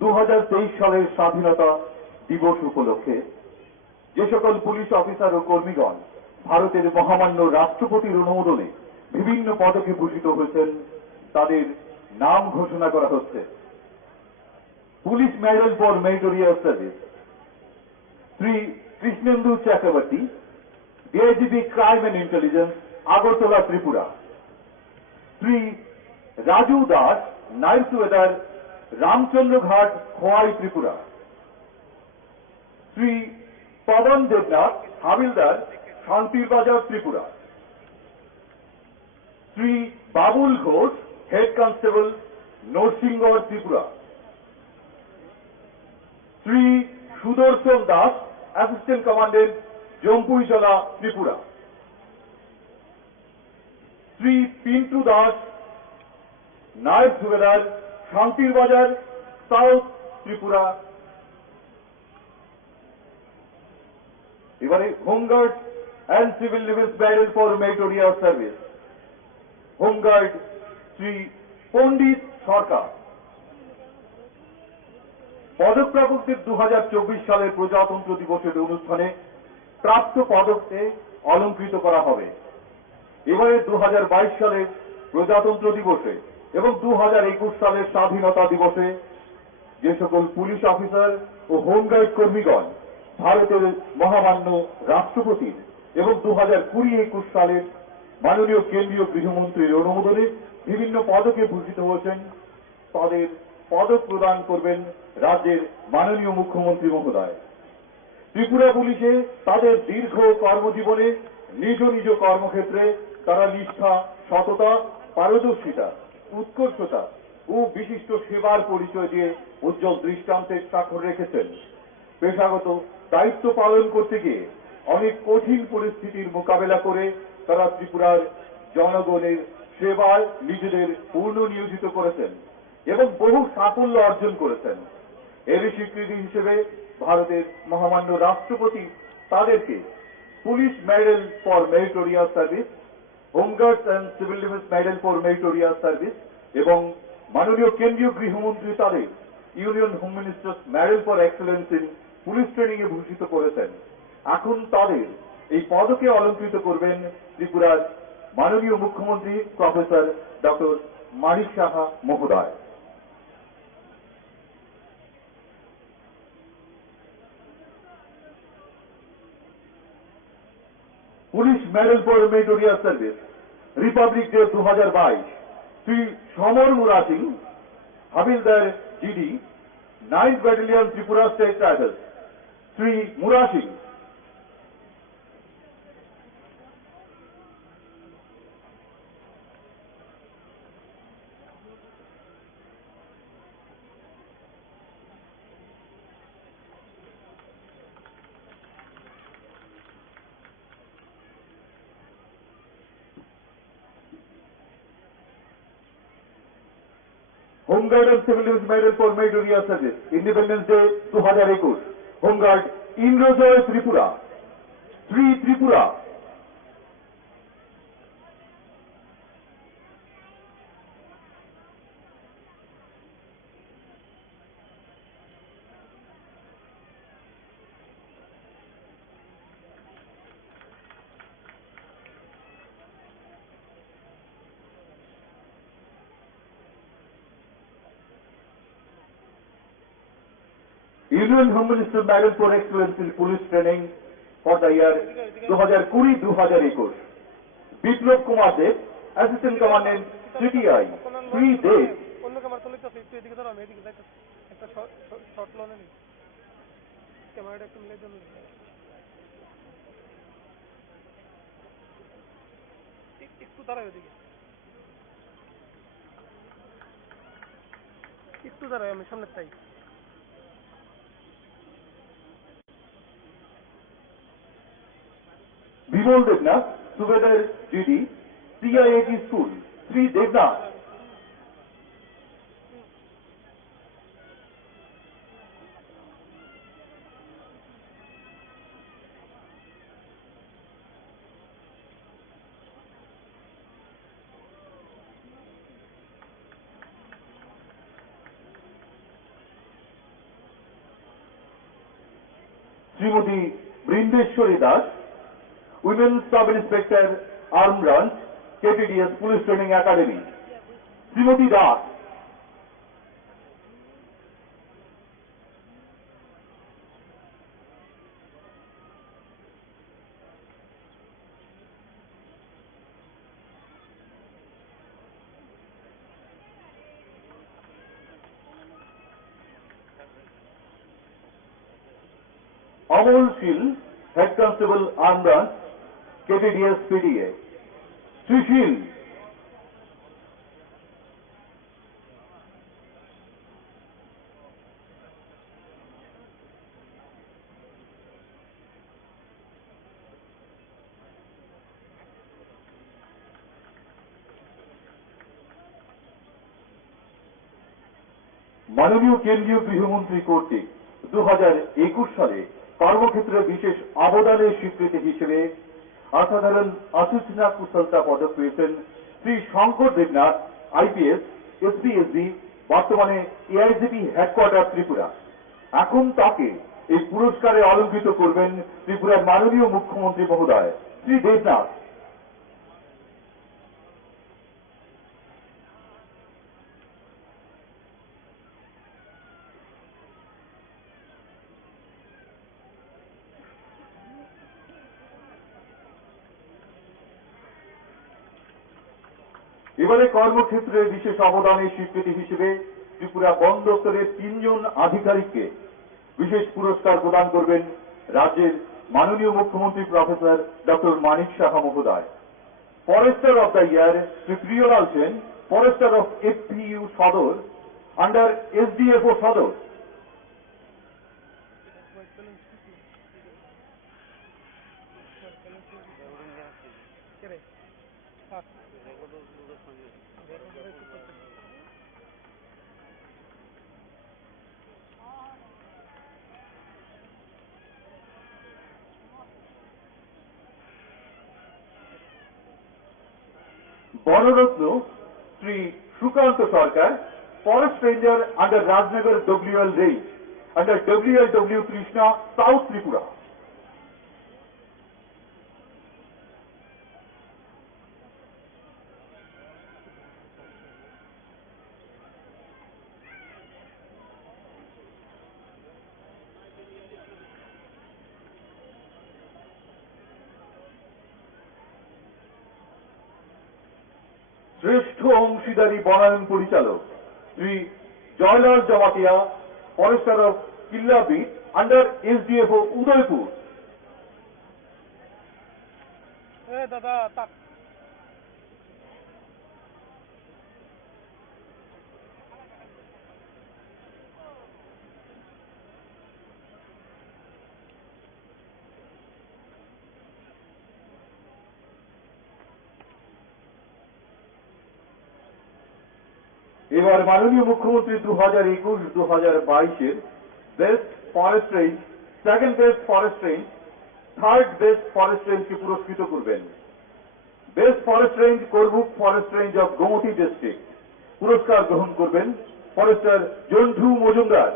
2023 সালের স্বাধীনতা দিবস উপলক্ষে যে সকল পুলিশ অফিসার ও কর্মীগণ ভারতের মহামান্য রাষ্ট্রপতির অনুমোদনে বিভিন্ন পদকে ভূষিত হয়েছেন তাদের নাম ঘোষণা করা হচ্ছে। Police medal for meritorious service Shri Krishnendu Chakraborty, DIGP crime and intelligence, Agartala, Tripura. Shri Raju Das, naib subedar, Ramchandra Ghat, Khowai, Tripura. Shri Pabon Debnath, havildar, Santir Bazar, Tripura. Shri Babul Ghosh, head constable, Narsingarh, Tripura. Shri Sudarshan Das, assistant commandant, Jampuijala, Tripura. Shri Pintu Das, naib subedar, Santir Bazar, south, Tripura. এবারে হোমগার্ড অ্যান্ড সিভিল ডিফেন্স ব্যারেল for meritorious service, home guard Shri Pandit সরকার। পদকপ্রাপকদের 2024 সালের প্রজাতন্ত্র দিবসের অনুষ্ঠানে প্রাপ্ত পদককে অলঙ্কৃত করা হবে। এবারে 2022 সালের প্রজাতন্ত্র দিবসে এবং 2021 সালের স্বাধীনতা দিবসে যে সকল পুলিশ অফিসার ও হোমগার্ড কর্মীগণ ভারতের মহামান্য রাষ্ট্রপতির এবং 2020-21 সালের মাননীয় কেন্দ্রীয় গৃহমন্ত্রীর অনুমোদনে বিভিন্ন পদকে ভূষিত হয়েছেন তাদের পদক প্রদান করবেন রাজ্যের মাননীয় মুখ্যমন্ত্রী মহোদয়। ত্রিপুরা পুলিশে তাদের দীর্ঘ কর্মজীবনে নিজ নিজ কর্মক্ষেত্রে তারা নিষ্ঠা, সততা, পারদর্শিতা, উৎকর্ষতা ও বিশিষ্ট সেবার পরিচয় দিয়ে উজ্জ্বল দৃষ্টান্তের স্বাক্ষর রেখেছেন। পেশাগত দায়িত্ব পালন করতে গিয়ে অনেক কঠিন পরিস্থিতির মোকাবেলা করে তারা ত্রিপুরার জনগণের সেবায় নিজেদের পূর্ণ নিয়োজিত করেছেন এবং বহু সাফল্য অর্জন করেছেন। এরই স্বীকৃতি হিসেবে ভারতের মহামান্য রাষ্ট্রপতি তাদেরকে police medal for meritorious service, home guards and civil defence medal for meritorious service এবং মাননীয় কেন্দ্রীয় গৃহমন্ত্রী তাদের union home minister's medal for excellence in police training এ ভূষিত করেছেন। এখন তাদের এই পদকে অলঙ্কৃত করবেন ত্রিপুরার মাননীয় মুখ্যমন্ত্রী প্রফেসর ডক্টর মানিক সাহা মহোদয়। Police medal for meritorious service Republic Day 2022 Shri Samar Mura Singh, havildar GD, 9th battalion Tripura state টাইটাল, Shri Mura Singh. Home guard and civil defence medal for meritorious service Independence Day 2021, home guard Indrajoy Tripura, Shri Tripura. Union Home Minister Medal for Excellence in Police Training for the year 2020-2021, Biplab Kumar Deb, assistant commandant CTI, Shri Deb. অন্য ক্যামেরা চলে তো একটু এদিকে ধরো, আমি এদিকে যাইতে একটা শর্ট লোনে নি, ক্যামেরাটা একটু মিলে দেন, একটু দাঁড়ায় ওদিকে, একটু দাঁড়ায়, আমি সামনে চাই। Bimal Debnath, subedar GD, CIAT school, Shri Debnath. Shrimati Brindeshwari Das, women sub inspector arm branch, KTDS police training academy, Shrimati Das. Amal Sheel, head constable arm branch, KTDS PDA, Sushil. মাননীয় কেন্দ্রীয় গৃহমন্ত্রী কর্তৃক 2021 সালে কর্মক্ষেত্রে বিশেষ অবদানের স্বীকৃতি হিসেবে অসাধারণ অসূচনা কুশলতা পদক পেয়েছেন শ্রী শঙ্কর দেবনাথ, আইপিএস, এসপিএসবি, বর্তমানে এআইজিপি হেডকোয়ার্টার ত্রিপুরা। এখন তাকে এই পুরস্কারে অলঙ্কৃত করবেন ত্রিপুরার মাননীয় মুখ্যমন্ত্রী মহোদয় শ্রী দেবনাথ। এবারে কর্মক্ষেত্রে বিশেষ অবদানের স্বীকৃতি হিসেবে ত্রিপুরা বন দপ্তরের 3 জন আধিকারিককে বিশেষ পুরস্কার প্রদান করবেন রাজ্যের মাননীয় মুখ্যমন্ত্রী প্রফেসর ডক্টর মানিক সাহা মহোদয়। Forester of the year Shri Priyalal Sen, forester of FPU Sadar under SDFO Sadar. Banaratna Shri Sukanta Sarkar, forest ranger under Rajnagar WL range, under WLW Krishna, south Tripura. শ্রেষ্ঠ অংশীদারি বনায়ন পরিচালক Shri Joylal Jamatia, forester of Killabit, under SDFO Udaipur. দাদা তাক এবার মাননীয় মুখ্যমন্ত্রী 2021-2022 best forest range, second best forest range, third best forest রেঞ্জকে পুরস্কৃত করবেন। বেস্ট ফরেস্ট রেঞ্জ করবুক forest range of Gomati district, পুরস্কার গ্রহণ করবেন forester Jontu Majumdar.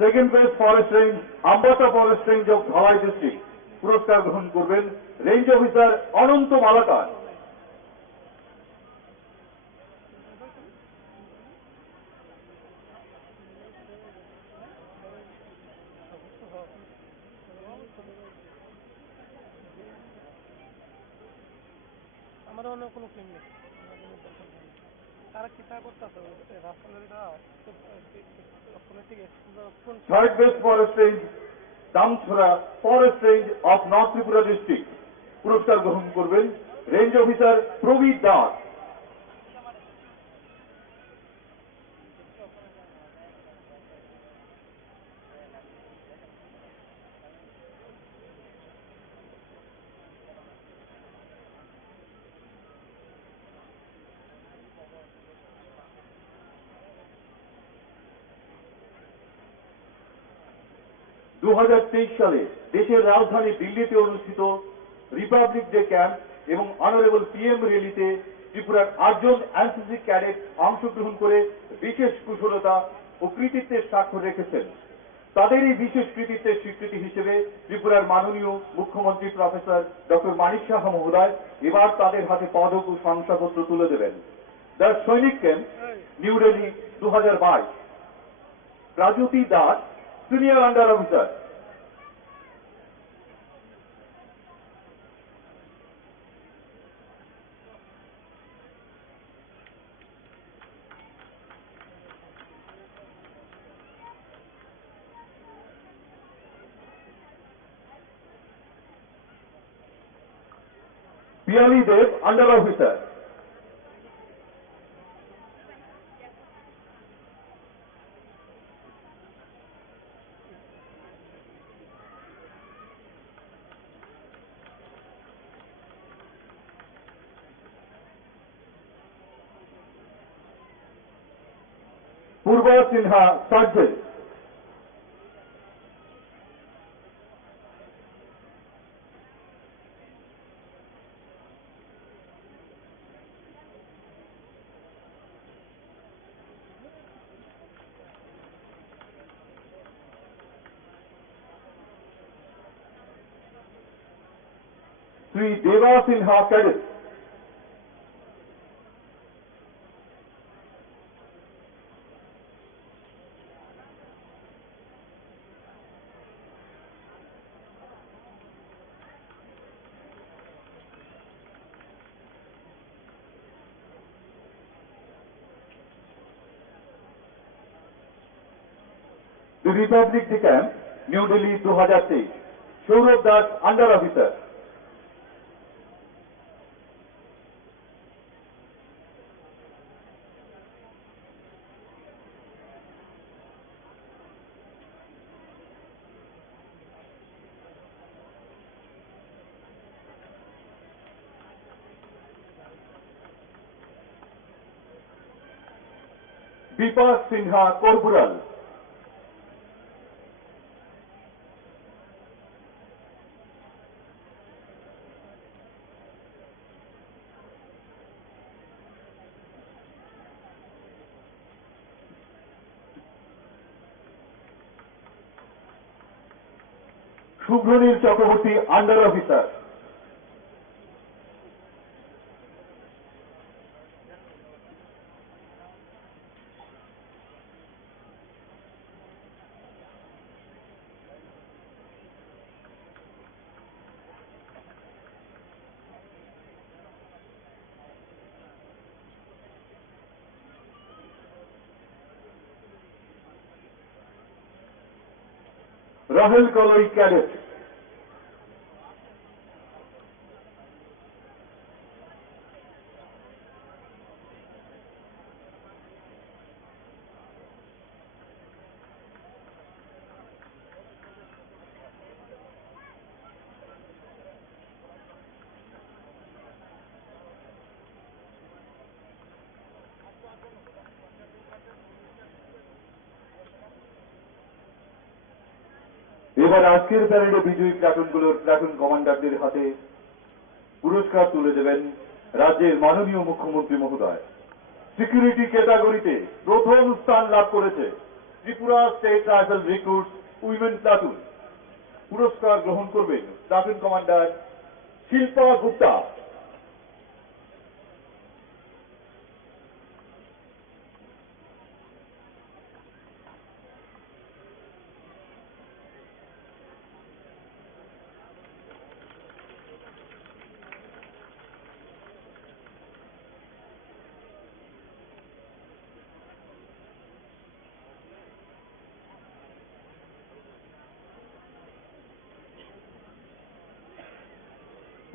Second best forest range Ambassa forest range of Dhalai district, পুরস্কার গ্রহণ করবেন রেঞ্জ অফিসার অনন্ত মালাকার। আমার অন্য কোনো ক্লেম নেই, তারা কি তা করতেছে রাস্তা third best forest range Damchhara forest range of north Tripura district, পুরস্কার গ্রহণ করবেন রেঞ্জ অফিসার প্রবীর দাস। দু সালে দেশের রাজধানী দিল্লিতে অনুষ্ঠিত রিপাবলিক ডে ক্যাম্প এবং অনারেবল PM র্যালিতে ত্রিপুরার 8 জন NCC ক্যাডেট অংশগ্রহণ করে বিশেষ কুশলতা ও কৃতিত্বের স্বাক্ষর রেখেছেন। তাদের এই বিশেষ কৃতিত্বের স্বীকৃতি হিসেবে ত্রিপুরার মাননীয় মুখ্যমন্ত্রী প্রফেসর ডক্টর মানিক সাহা মহোদয় এবার তাদের হাতে পদক ও শংসাপত্র তুলে দেবেন। The Sainik camp, New Delhi 2022। Rajuti Das, senior under officer. Piyali Deb, under officer. Purba Sinha, sergeant. Shri Deba Sinha, cadet. The Republic Day Camp, New Delhi 2023। Sourav Das under officer. Bipash Sinha corporal. Shubhranil Chakraborty under officer. Rahel Kaloi cadet. এবার আজকের প্যারেডে বিজয়ী প্লাটুনগুলোর প্লাটুন কমান্ডারদের হাতে পুরস্কার তুলে দেবেন রাজ্যের মাননীয় মুখ্যমন্ত্রী মহোদয়। সিকিউরিটি ক্যাটাগরিতে প্রথম স্থান লাভ করেছে Tripura state rifle recruits women platoon. পুরস্কার গ্রহণ করবেন প্লাটুন কমান্ডার শিল্পা গুপ্তা।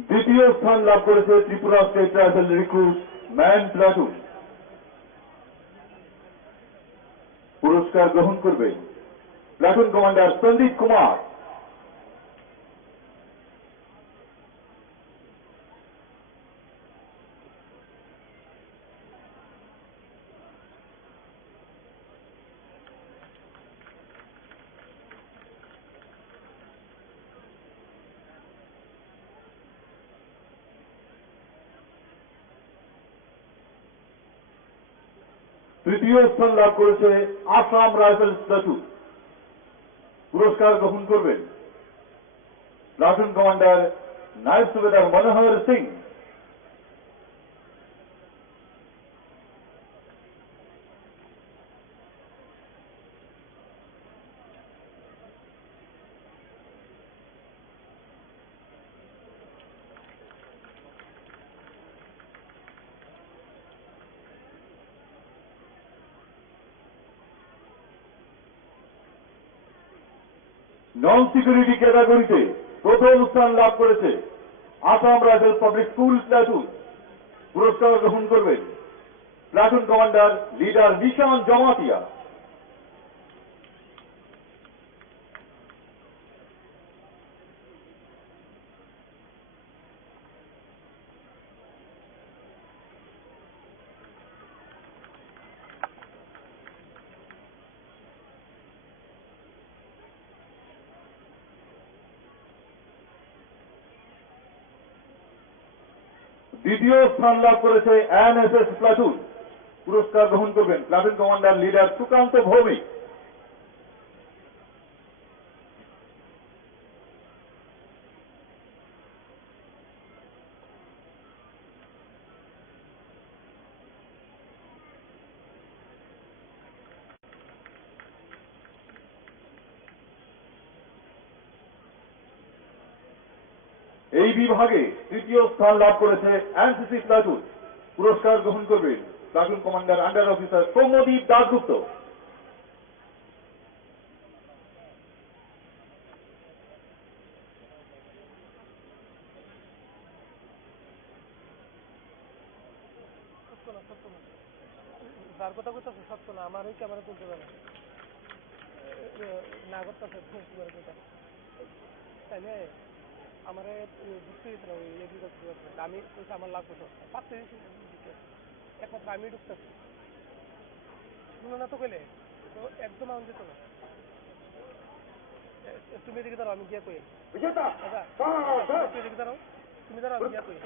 দ্বিতীয় স্থান লাভ করেছে Tripura state rifle recruit man platoon. পুরস্কার গ্রহণ করবেন প্লাটুন কমান্ডার সন্দীপ কুমার। তৃতীয় স্থান লাভ করেছে আসাম রাইফেলস প্লাটুন। পুরস্কার গ্রহণ করবেন প্লাটুন কমান্ডার নায়ব সুবেদার মনোহর সিং। নন সিকিউরিটি ক্যাটাগরিতে প্রথম স্থান লাভ করেছে Assam rifle public school platoon. পুরস্কার গ্রহণ করবেন প্লাটুন কমান্ডার লিডার নিশান জমাতিয়া। দ্বিতীয় স্থান লাভ করেছে এনএসএস প্লাটুন। পুরস্কার গ্রহণ করবেন platoon commander leader Sukanta Bhowmik. এই বিভাগে তৃতীয় স্থান লাভ করেছে এনসিসি প্লাটুন। পুরস্কার গ্রহণ করবেন platoon commander under officer Soumyadip Dasgupta. না যার কথা বলতেছে সত্য না, আমার এই ক্যামেরা তুলতে পারে না করতেছে তাই না? আমার ঢুকতে দিতে না, আমি আমার লাগবে সস্তা পাচ্ছে একমাত্র আমি ঢুকতেছি শুনো না তো কইলে তো একদম আমার যেত না। তুমি এদিকে দাঁড়াও, আমি গিয়ে কই এদিকে দাঁড়াও, তুমি দাঁড়াও, আমি গিয়ে কই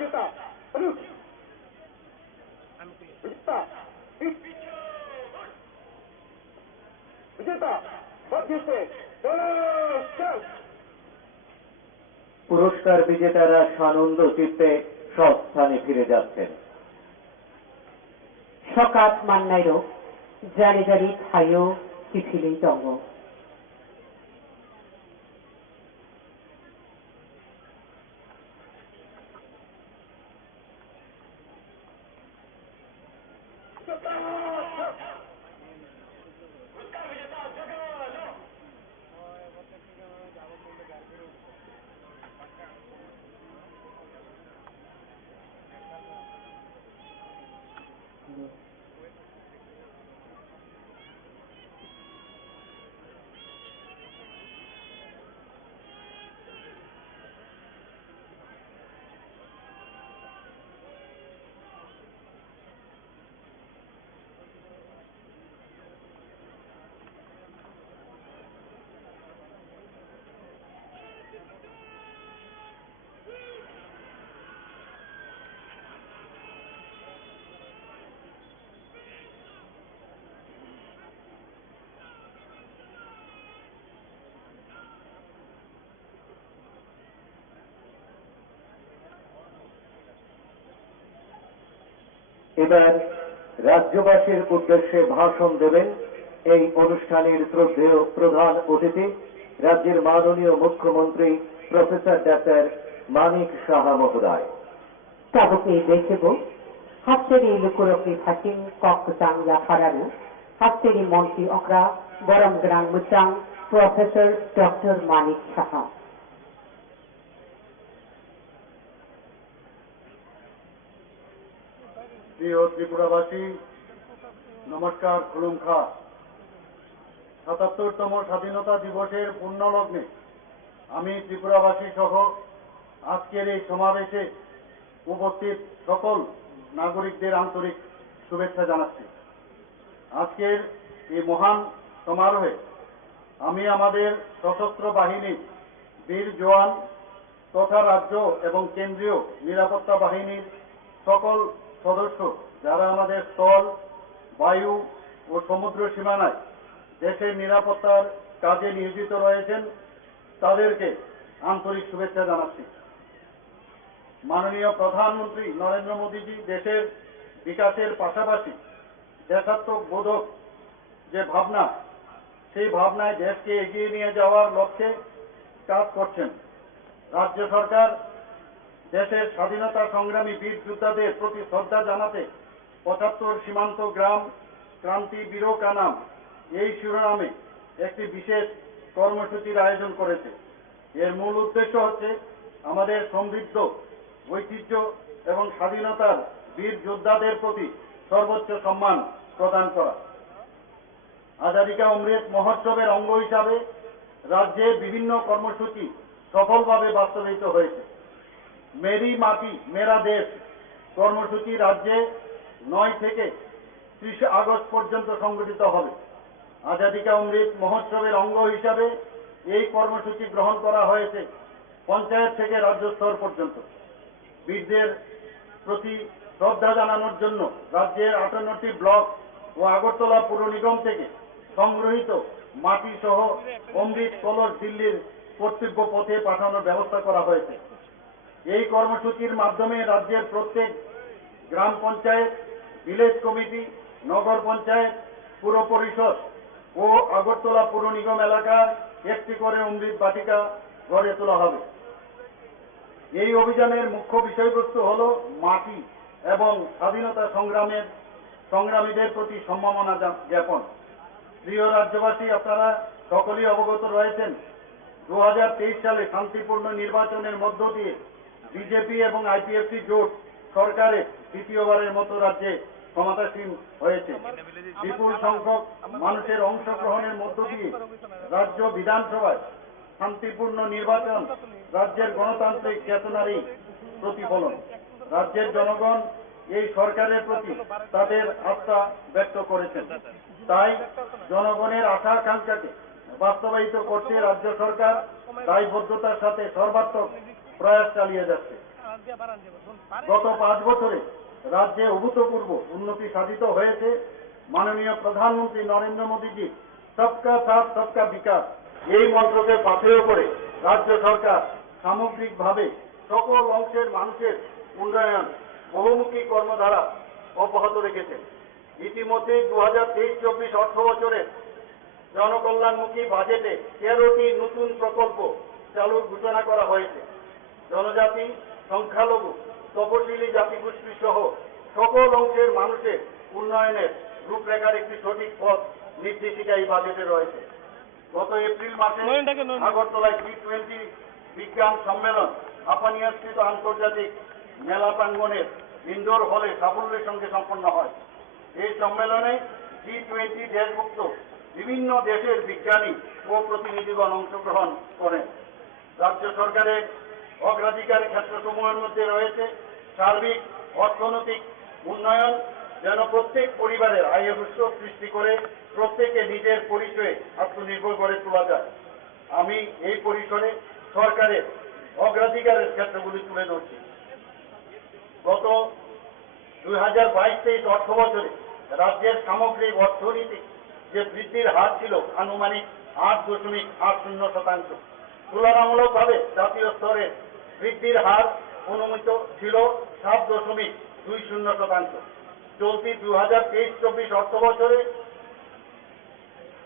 আমি কই পুরস্কার বিজেতারা সানন্দ চিত্তে স্বস্থানে ফিরে যাচ্ছেন। সকাত মান্নাইরো জারি জারি ঠাইও চিঠিলেই দঙ্গ এবার রাজ্যবাসীর উদ্দেশ্যে ভাষণ দেবেন এই অনুষ্ঠানের শ্রদ্ধেয় প্রধান অতিথি রাজ্যের মাননীয় মুখ্যমন্ত্রী প্রফেসর ডাক্তার মানিক সাহা মহোদয়। তাবুকে দেখেব হাফসেরি লুকুরকি ফাটিং কক চাং লাফারারু হাফসেরি মন্ত্রী অকরা গরম গ্রাং মুচাং প্রফেসর ডক্টর মানিক সাহা। প্রিয় ত্রিপুরাবাসী, নমস্কার, খুলুমখা। ৭৭তম স্বাধীনতা দিবসের পুণ্যলগ্নে আমি ত্রিপুরাবাসী সহ আজকের এই সমাবেশে উপস্থিত সকল নাগরিকদের আন্তরিক শুভেচ্ছা জানাচ্ছি। আজকের এই মহান সমারোহে আমি আমাদের সশস্ত্র বাহিনীর বীর জওয়ান তথা রাজ্য এবং কেন্দ্রীয় নিরাপত্তা বাহিনীর সকল সদস্য যারা আমাদের স্থল, বায়ু ও সমুদ্র সীমানায় দেশের নিরাপত্তার কাজে নিয়োজিত রয়েছেন তাদেরকে আন্তরিক শুভেচ্ছা জানাচ্ছি। মাননীয় প্রধানমন্ত্রী নরেন্দ্র মোদীজি দেশের বিকাশের পাশাপাশি দেশাত্মবোধক যে ভাবনা, সেই ভাবনায় দেশকে এগিয়ে নিয়ে যাওয়ার লক্ষ্যে কাজ করছেন। রাজ্য সরকার দেশের স্বাধীনতা সংগ্রামী বীর যোদ্ধাদের প্রতি শ্রদ্ধা জানাতে ৭৫ সীমান্ত গ্রাম ক্রান্তি বীরকা নাম এই শিরোনামে একটি বিশেষ কর্মসূচির আয়োজন করেছে। এর মূল উদ্দেশ্য হচ্ছে আমাদের সমৃদ্ধ ঐতিহ্য এবং স্বাধীনতার বীর যোদ্ধাদের প্রতি সর্বোচ্চ সম্মান প্রদান করা। আজাদী কা অমৃত মহোৎসবের অঙ্গ হিসাবে রাজ্যে বিভিন্ন কর্মসূচি সফলভাবে বাস্তবায়িত হয়েছে। মেরি মাটি মেরা দেশ কর্মসূচি রাজ্যে 9 থেকে 30 আগস্ট পর্যন্ত সংগঠিত হবে। আজাদী কা অমৃত মহোৎসবের অঙ্গ হিসাবে এই কর্মসূচি গ্রহণ করা হয়েছে পঞ্চায়েত থেকে রাজ্য স্তর পর্যন্ত। বীরদের প্রতি শ্রদ্ধা জানানোর জন্য রাজ্যের 58টি ব্লক ও আগরতলা পুর নিগম থেকে সংগৃহীত মাটি সহ অমৃত কলস দিল্লির কর্তব্য পথে পাঠানোর ব্যবস্থা করা হয়েছে। এই কর্মসূচির মাধ্যমে রাজ্যের প্রত্যেক গ্রাম পঞ্চায়েত, ভিলেজ কমিটি, নগর পঞ্চায়েত, পুর পরিষদ ও আগরতলা পুর নিগম এলাকার একটি করে অমৃত বাটিকা গড়ে তোলা হবে। এই অভিযানের মুখ্য বিষয়বস্তু হল মাটি এবং স্বাধীনতা সংগ্রামীদের প্রতি সম্মাননা জ্ঞাপন। প্রিয় রাজ্যবাসী, আপনারা সকলেই অবগত রয়েছেন 2023 সালে শান্তিপূর্ণ নির্বাচনের মধ্য দিয়ে বিজেপি এবং আইপিএফটি জোট সরকারের দ্বিতীয়বারের মতো রাজ্যে ক্ষমতাসীন হয়েছে। বিপুল সংখ্যক মানুষের অংশগ্রহণের মধ্য দিয়ে রাজ্য বিধানসভায় শান্তিপূর্ণ নির্বাচন রাজ্যের গণতান্ত্রিক চেতনারই প্রতিফলন। রাজ্যের জনগণ এই সরকারের প্রতি তাদের আস্থা ব্যক্ত করেছেন। তাই জনগণের আশা আকাঙ্ক্ষাকে বাস্তবায়িত করতে রাজ্য সরকার দায়বদ্ধতার সাথে সর্বাত্মক প্রয়াস চালিয়ে যাচ্ছে। গত 5 বছরে রাজ্যে অভূতপূর্ব উন্নতি সাধিত হয়েছে। মাননীয় প্রধানমন্ত্রী নরেন্দ্র মোদীজি সবকা সাথ সবকা বিকাশ এই মন্ত্রকে পাথেয় করে রাজ্য সরকার সামগ্রিকভাবে সকল অংশের মানুষের উন্নয়ন বহুমুখী কর্মধারা অব্যাহত রেখেছে। ইতিমধ্যে 2023-24 অর্থ বছরে জনকল্যাণমুখী বাজেটে 13টি নতুন প্রকল্প চালুর ঘোষণা করা হয়েছে। জনজাতি, সংখ্যালঘু, তপশিলি জাতিগোষ্ঠী সহ সকল অংশের মানুষের উন্নয়নের রূপরেখার একটি সঠিক পথ নির্দেশিকা এই বাজেটে রয়েছে। গত এপ্রিল মাসে আগরতলায় G20 বিজ্ঞান সম্মেলন আপানিয়াস্থিত আন্তর্জাতিক মেলা প্রাঙ্গণের ইনডোর হলে সাফল্যের সঙ্গে সম্পন্ন হয়। এই সম্মেলনে G20 দেশভুক্ত বিভিন্ন দেশের বিজ্ঞানী ও প্রতিনিধিগণ অংশগ্রহণ করেন। রাজ্য সরকারের অগ্রাধিকার ক্ষেত্রসমূহের মধ্যে রয়েছে সার্বিক অর্থনৈতিক উন্নয়ন, যেন প্রত্যেক পরিবারের আয়ের উৎস সৃষ্টি করে প্রত্যেকে নিজের পরিচয়ে আত্মনির্ভর করে তোলা যায়। আমি এই পরিসরে সরকারের অগ্রাধিকারের ক্ষেত্রগুলি তুলে ধরছি। গত 2022-23 অর্থ বছরে রাজ্যের সামগ্রিক অর্থনীতি যে বৃদ্ধির হার ছিল আনুমানিক 8.80%। তুলনামূলকভাবে জাতীয় স্তরে বৃদ্ধির হার অনুমিত ছিল 7.20%। চলতি 2023-24 অর্থ বছরে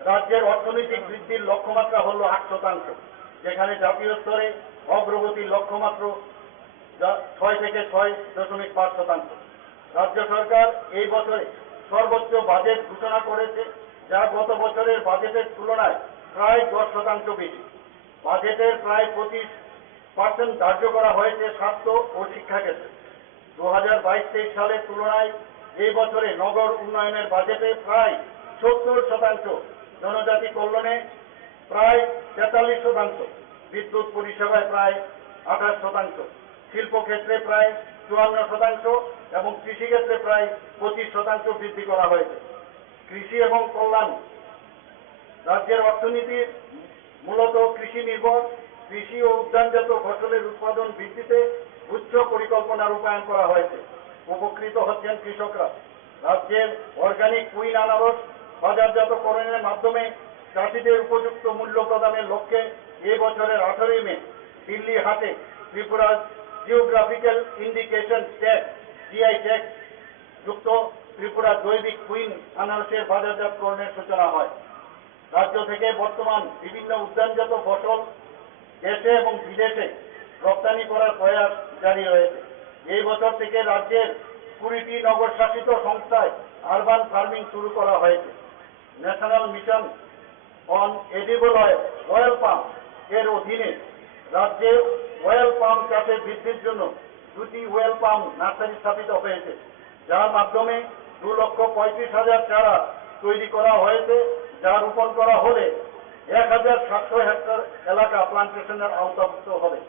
রাজ্যের অর্থনৈতিক বৃদ্ধির লক্ষ্যমাত্রা হল 8%, যেখানে জাতীয় স্তরে অগ্রগতির লক্ষ্যমাত্রা 6 থেকে 6.5%। রাজ্য সরকার এই বছরে সর্বোচ্চ বাজেট ঘোষণা করেছে, যা গত বছরের বাজেটের তুলনায় প্রায় 10% বেশি। বাজেটের প্রায় 25% ধার্য করা হয়েছে স্বাস্থ্য ও শিক্ষা ক্ষেত্রে। 2022-23 সালের তুলনায় এই বছরে নগর উন্নয়নের বাজেটে প্রায় 70%, জনজাতি কল্যাণে প্রায় 43%, বিদ্যুৎ পরিষেবায় প্রায় 28%, শিল্প ক্ষেত্রে প্রায় 54% এবং কৃষিক্ষেত্রে প্রায় 25% বৃদ্ধি করা হয়েছে। কৃষি এবং কল্যাণ রাজ্যের অর্থনীতির মূলত কৃষি নির্ভর। কৃষি ও উদ্যানজাত ফসলের উৎপাদন বৃদ্ধিতে উচ্চ পরিকল্পনা রূপায়ণ করা হয়েছে। উপকৃত হচ্ছেন কৃষকরা। রাজ্যের অর্গানিক কুইন আনারস বাজারজাতকরণের মাধ্যমে চাষিদের উপযুক্ত মূল্য প্রদানের লক্ষ্যে এই বছরের 18 মে দিল্লি হাটে Tripura geographical indication tag GI tag যুক্ত ত্রিপুরা জৈবিক কুইন আনারসের বাজারজাতকরণের সূচনা হয়। রাজ্য থেকে বর্তমান বিভিন্ন উদ্যানজাত ফসল দেশে এবং বিদেশে রপ্তানি করার প্রয়াস জারি রয়েছে। এই বছর থেকে রাজ্যের 20টি নগর শাসিত সংস্থায় আরবান ফার্মিং শুরু করা হয়েছে। National mission on edible oil palm এর অধীনে রাজ্যে অয়েল পাম চাষের বৃদ্ধির জন্য 2টি অয়েল পাম নার্সারি স্থাপিত হয়েছে, যার মাধ্যমে 2,35,000 চারা তৈরি করা হয়েছে, যা রোপণ করা হলে 1,700 হেক্টর এলাকা প্লান্টেশনের আওতাভুক্ত হবে।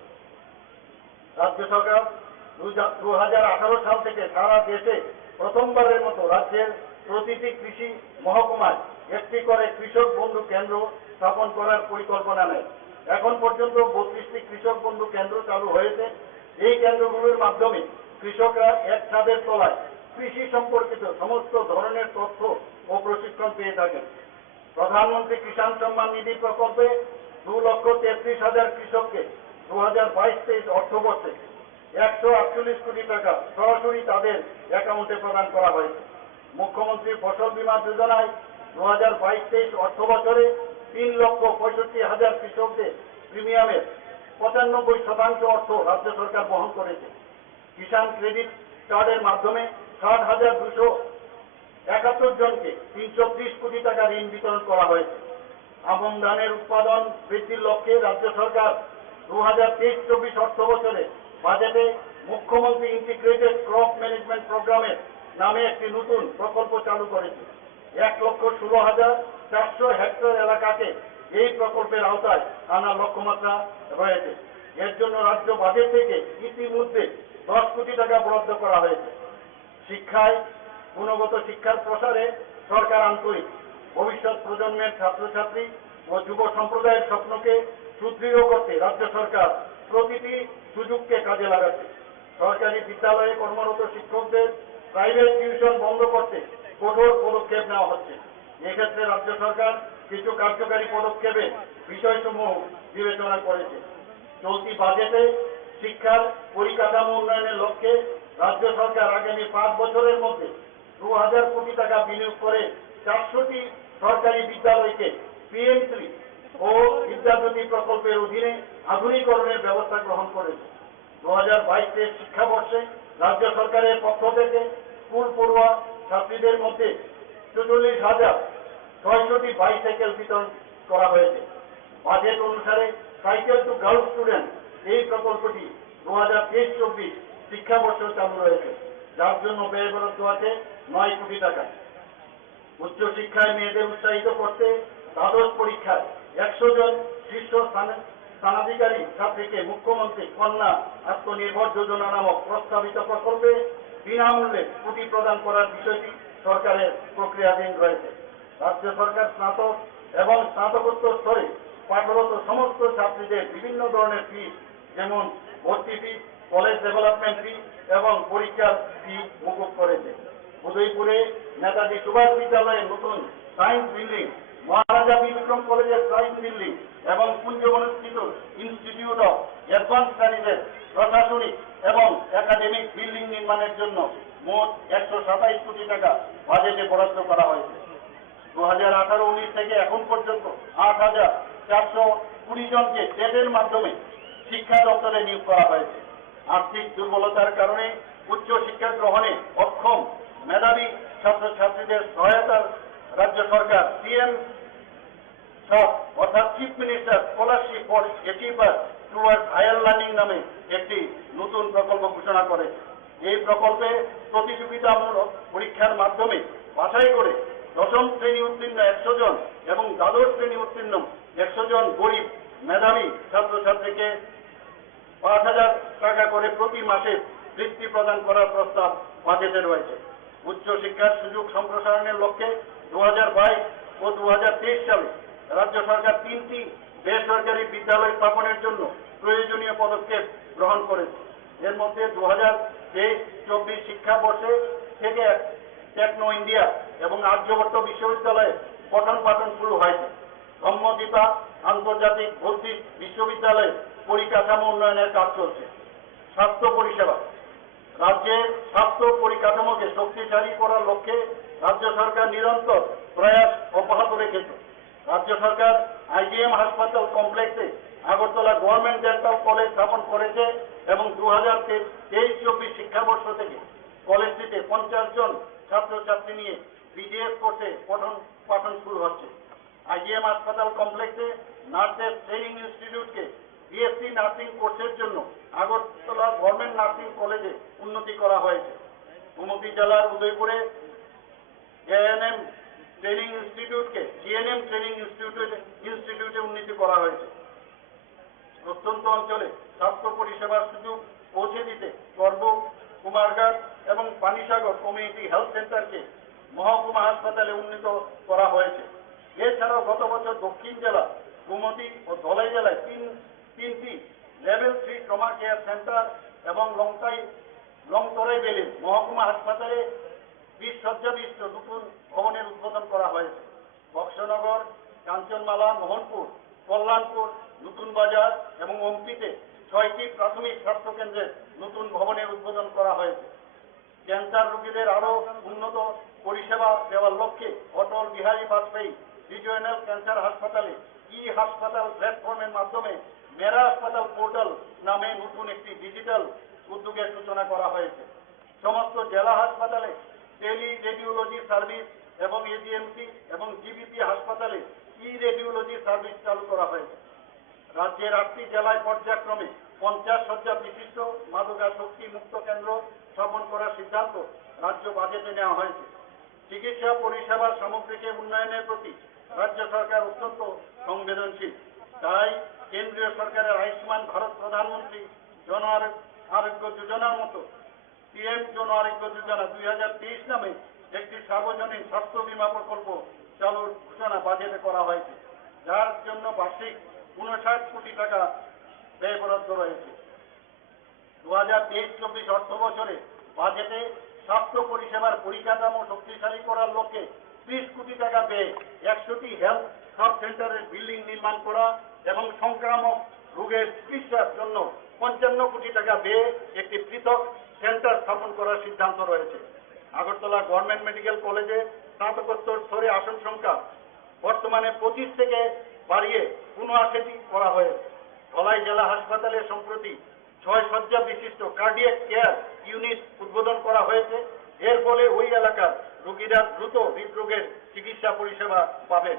রাজ্য সরকার 2018 সাল থেকে সারা দেশে প্রথমবারের মতো রাজ্যের প্রতিটি কৃষি মহকুমায় একটি করে কৃষক বন্ধু কেন্দ্র স্থাপন করার পরিকল্পনা নেয়। এখন পর্যন্ত 32টি কৃষক বন্ধু কেন্দ্র চালু হয়েছে। এই কেন্দ্রগুলোর মাধ্যমে কৃষকরা এক ছাদের তলায় কৃষি সম্পর্কিত সমস্ত ধরনের তথ্য ও প্রশিক্ষণ পেয়ে থাকেন। প্রধানমন্ত্রী কিষাণ সম্মান নিধি প্রকল্পে 2,33,000 কৃষককে 2022-23 অর্থবর্ষে 148 কোটি টাকা সরাসরি তাদের অ্যাকাউন্টে প্রদান করা হয়েছে। মুখ্যমন্ত্রী ফসল বীমা যোজনায় 2022-23 অর্থ বছরে 3,65,000 কৃষকদের প্রিমিয়ামের 95% অর্থ রাজ্য সরকার বহন করেছে। কিষাণ ক্রেডিট কার্ডের মাধ্যমে 60,271 জনকে 330 কোটি টাকা ঋণ বিতরণ করা হয়েছে। আমন ধানের উৎপাদন বৃদ্ধির লক্ষ্যে রাজ্য সরকার 2023-24 অর্থ বছরে বাজেটে মুখ্যমন্ত্রী ইন্টিগ্রেটেড ক্রপ ম্যানেজমেন্ট প্রোগ্রামের নামে একটি নতুন প্রকল্প চালু করেছে। 1,16,400 হেক্টর এলাকাকে এই প্রকল্পের আওতায় আনার লক্ষ্যমাত্রা রয়েছে। এর জন্য রাজ্য বাজেট থেকে ইতিমধ্যে 10 কোটি টাকা বরাদ্দ করা হয়েছে। শিক্ষায় গুণগত শিক্ষার প্রসারে সরকার আন্তরিক। ভবিষ্যৎ প্রজন্মের ছাত্রছাত্রী ও যুব সম্প্রদায়ের স্বপ্নকে সুদৃঢ় করতে রাজ্য সরকার প্রতিটি সুযোগকে কাজে লাগাচ্ছে। সরকারি বিদ্যালয়ে কর্মরত শিক্ষকদের প্রাইভেট টিউশন বন্ধ করতে কঠোর পদক্ষেপ নেওয়া হচ্ছে। এক্ষেত্রে রাজ্য সরকার কিছু কার্যকারী পদক্ষেপে বিষয়সমূহ বিবেচনা করেছে। চলতি বাজেটে শিক্ষার পরিকাঠামো উন্নয়নের লক্ষ্যে রাজ্য সরকার আগামী 5 বছরের মধ্যে 2000 কোটি টাকা বিনিয়োগ করে 400টি সরকারি বিদ্যালয়কে PM3 ও বিদ্যাজ্যোতি প্রকল্পের অধীনে আধুনিকরণের ব্যবস্থা গ্রহণ করেছে। 2022-23 শিক্ষাবর্ষে রাজ্য সরকারের পক্ষ থেকে স্কুল পড়ুয়া ছাত্রীদের মধ্যে 44,600টি বাইসাইকেল বিতরণ করা হয়েছে। বাজেট অনুসারে সাইকেল টু গার্লস স্টুডেন্ট এই প্রকল্পটি 2023-24 শিক্ষাবর্ষ চালু রয়েছে, যার জন্য ব্যয় বরাদ্দ আছে 9 কোটি টাকা। উচ্চশিক্ষায় মেয়েদের উৎসাহিত করতে দ্বাদশ পরীক্ষায় 100 জন শীর্ষ স্থানাধিকারী ছাত্রীকে মুখ্যমন্ত্রী কন্যা আত্মনির্ভর যোজনা নামক প্রস্তাবিত প্রকল্পে বিনামূল্যে পুঁজি প্রদান করার বিষয়টি সরকারের প্রক্রিয়াধীন রয়েছে। রাজ্য সরকার স্নাতক এবং স্নাতকোত্তর স্তরে পাঠরত সমস্ত ছাত্রীদের বিভিন্ন ধরনের ফি, যেমন ভর্তি ফি, কলেজ ডেভেলপমেন্ট ফি এবং পরীক্ষার ফি মকুব করেছে। উদয়পুরে নেতাজি সুভাষ বিদ্যালয়ের নতুন সায়েন্স বিল্ডিং, মহারাজা বিক্রম কলেজের সায়েন্স বিল্ডিং এবং কুঞ্জবনস্থিত ইনস্টিটিউট অফ অ্যাডভান্স স্টাডিজের প্রশাসনিক এবং একাডেমিক বিল্ডিং নির্মাণের জন্য মোট 127 কোটি টাকা বাজেটে বরাদ্দ করা হয়েছে। 2018-19 থেকে এখন পর্যন্ত 8,420 জনকে টেটের মাধ্যমে শিক্ষা দপ্তরে নিয়োগ করা হয়েছে। আর্থিক দুর্বলতার কারণে উচ্চ শিক্ষা গ্রহণে অক্ষম মেধাবী ছাত্রছাত্রীদের সহায়তার রাজ্য সরকার PM অর্থাৎ chief minister scholarship for achiever towards higher learning নামে একটি নতুন প্রকল্প ঘোষণা করেছে। এই প্রকল্পে প্রতিযোগিতামূলক পরীক্ষার মাধ্যমে বাছাই করে 10ম শ্রেণী উত্তীর্ণ 100 জন এবং দ্বাদশ শ্রেণী উত্তীর্ণ 100 জন গরিব মেধাবী ছাত্রছাত্রীকে 5,000 টাকা করে প্রতি মাসে বৃত্তি প্রদান করার প্রস্তাব বাজেটে রয়েছে। উচ্চশিক্ষার সুযোগ সম্প্রসারণের লক্ষ্যে 2022 ও 2023 সালে রাজ্য সরকার 3টি বেসরকারি বিদ্যালয় স্থাপনের জন্য প্রয়োজনীয় পদক্ষেপ গ্রহণ করেছে। এর মধ্যে 2023-24 শিক্ষাবর্ষে থেকে টেকনো ইন্ডিয়া এবং আর্যভট্ট বিশ্ববিদ্যালয়ে পঠন পাঠন শুরু হয়েছে। ব্রহ্মদীপা আন্তর্জাতিক বৌদ্ধিক বিশ্ববিদ্যালয়ে পরিকাঠামো উন্নয়নের কাজ চলছে। স্বাস্থ্য পরিষেবা, রাজ্যের স্বাস্থ্য পরিকাঠামোকে শক্তিশালী করার লক্ষ্যে রাজ্য সরকার নিরন্তর প্রয়াস অব্যাহত রেখেছে। রাজ্য সরকার IGM হাসপাতাল কমপ্লেক্সে আগরতলা গভর্নমেন্ট ডেন্টাল কলেজ স্থাপন করেছে এবং 2023-24 শিক্ষাবর্ষ থেকে কলেজটিতে 50 জন ছাত্রছাত্রী নিয়ে BDS কোর্সে পঠন পাঠন শুরু হচ্ছে। IGM হাসপাতাল কমপ্লেক্সে নার্সেস ট্রেনিং ইনস্টিটিউটকে BSc নার্সিং কোর্সের জন্য আগরতলা গভর্নমেন্ট নার্সিং কলেজে উন্নতি করা হয়েছে। গোমতী জেলার উদয়পুরে ANM ট্রেনিং ইনস্টিটিউটকে GNM ট্রেনিং ইনস্টিটিউটে উন্নতি করা হয়েছে। প্রত্যন্ত অঞ্চলে স্বাস্থ্য পরিষেবার সুযোগ পৌঁছে দিতে করব, কুমারঘাট এবং পানিসাগর কমিউনিটি হেলথ সেন্টারকে মহকুমা হাসপাতালে উন্নীত করা হয়েছে। এছাড়াও গত বছর দক্ষিণ জেলা গোমতী ও ধলাই জেলায় তিনটি লেভেল 3 ট্রমা কেয়ার সেন্টার এবং লংতরাই বেলে মহকুমা হাসপাতালে 20 শয্যা বিশিষ্ট নতুন ভবনের উদ্বোধন করা হয়েছে। বক্সনগর, কাঞ্চনমালা, মোহনপুর, কল্যাণপুর, নতুন বাজার এবং অম্পিতে 6টি প্রাথমিক স্বাস্থ্য কেন্দ্রের নতুন ভবনের উদ্বোধন করা হয়েছে। ক্যান্সার রোগীদের আরও উন্নত পরিষেবা দেওয়ার লক্ষ্যে অটল বিহারী বাজপেয়ী রিজিওনাল ক্যান্সার হাসপাতালে হাসপাতাল প্ল্যাটফর্মের মাধ্যমে মেরা হাসপাতাল পোর্টাল নামে নতুন একটি ডিজিটাল উদ্যোগের সূচনা করা হয়েছে। সমস্ত জেলা হাসপাতালে টেলি রেডিওলজি সার্ভিস এবং AGMC এবং GBP হাসপাতালে রেডিওলজি সার্ভিস চালু করা হয়েছে। রাজ্যের 8টি জেলায় পর্যায়ক্রমে 50 শয্যা বিশিষ্ট মাদকাসক্তি মুক্ত কেন্দ্র স্থাপন করার সিদ্ধান্ত রাজ্য বাজেটে নেওয়া হয়েছে। চিকিৎসা পরিষেবার সামগ্রিক উন্নয়নের প্রতি রাজ্য সরকার অত্যন্ত সংবেদনশীল। তাই কেন্দ্রীয় সরকারের আয়ুষ্মান ভারত প্রধানমন্ত্রী জন আরোগ্য যোজনার মতো পিএম জন আরোগ্য যোজনা 2023 নামে একটি সার্বজনীন স্বাস্থ্য বীমা প্রকল্প চালুর ঘোষণা বাজেটে করা হয়েছে, যার জন্য বার্ষিক 59 কোটি টাকা ব্যয় বরাদ্দ রয়েছে। 2023-24 অর্থ বছরে বাজেটে স্বাস্থ্য পরিষেবার পরিকাঠামো শক্তিশালী করার লক্ষ্যে 30 কোটি টাকা ব্যয়ে 100টি হেলথ সাব সেন্টারের বিল্ডিং নির্মাণ করা এবং সংক্রামক রোগের চিকিৎসার জন্য 55 কোটি টাকা ব্যয়ে একটি পৃথক সেন্টার স্থাপন করার সিদ্ধান্ত রয়েছে। আগরতলা গভর্নমেন্ট মেডিকেল কলেজে স্নাতকোত্তর স্তরে আসন সংখ্যা বর্তমানে 25 থেকে বাড়িয়ে 79টি করা হয়েছে। ধলাই জেলা হাসপাতালে সম্প্রতি 6 শয্যা বিশিষ্ট কার্ডিয়াক কেয়ার ইউনিট উদ্বোধন করা হয়েছে। এর ফলে ওই এলাকার রোগীরা দ্রুত হৃদরোগের চিকিৎসা পরিষেবা পাবেন।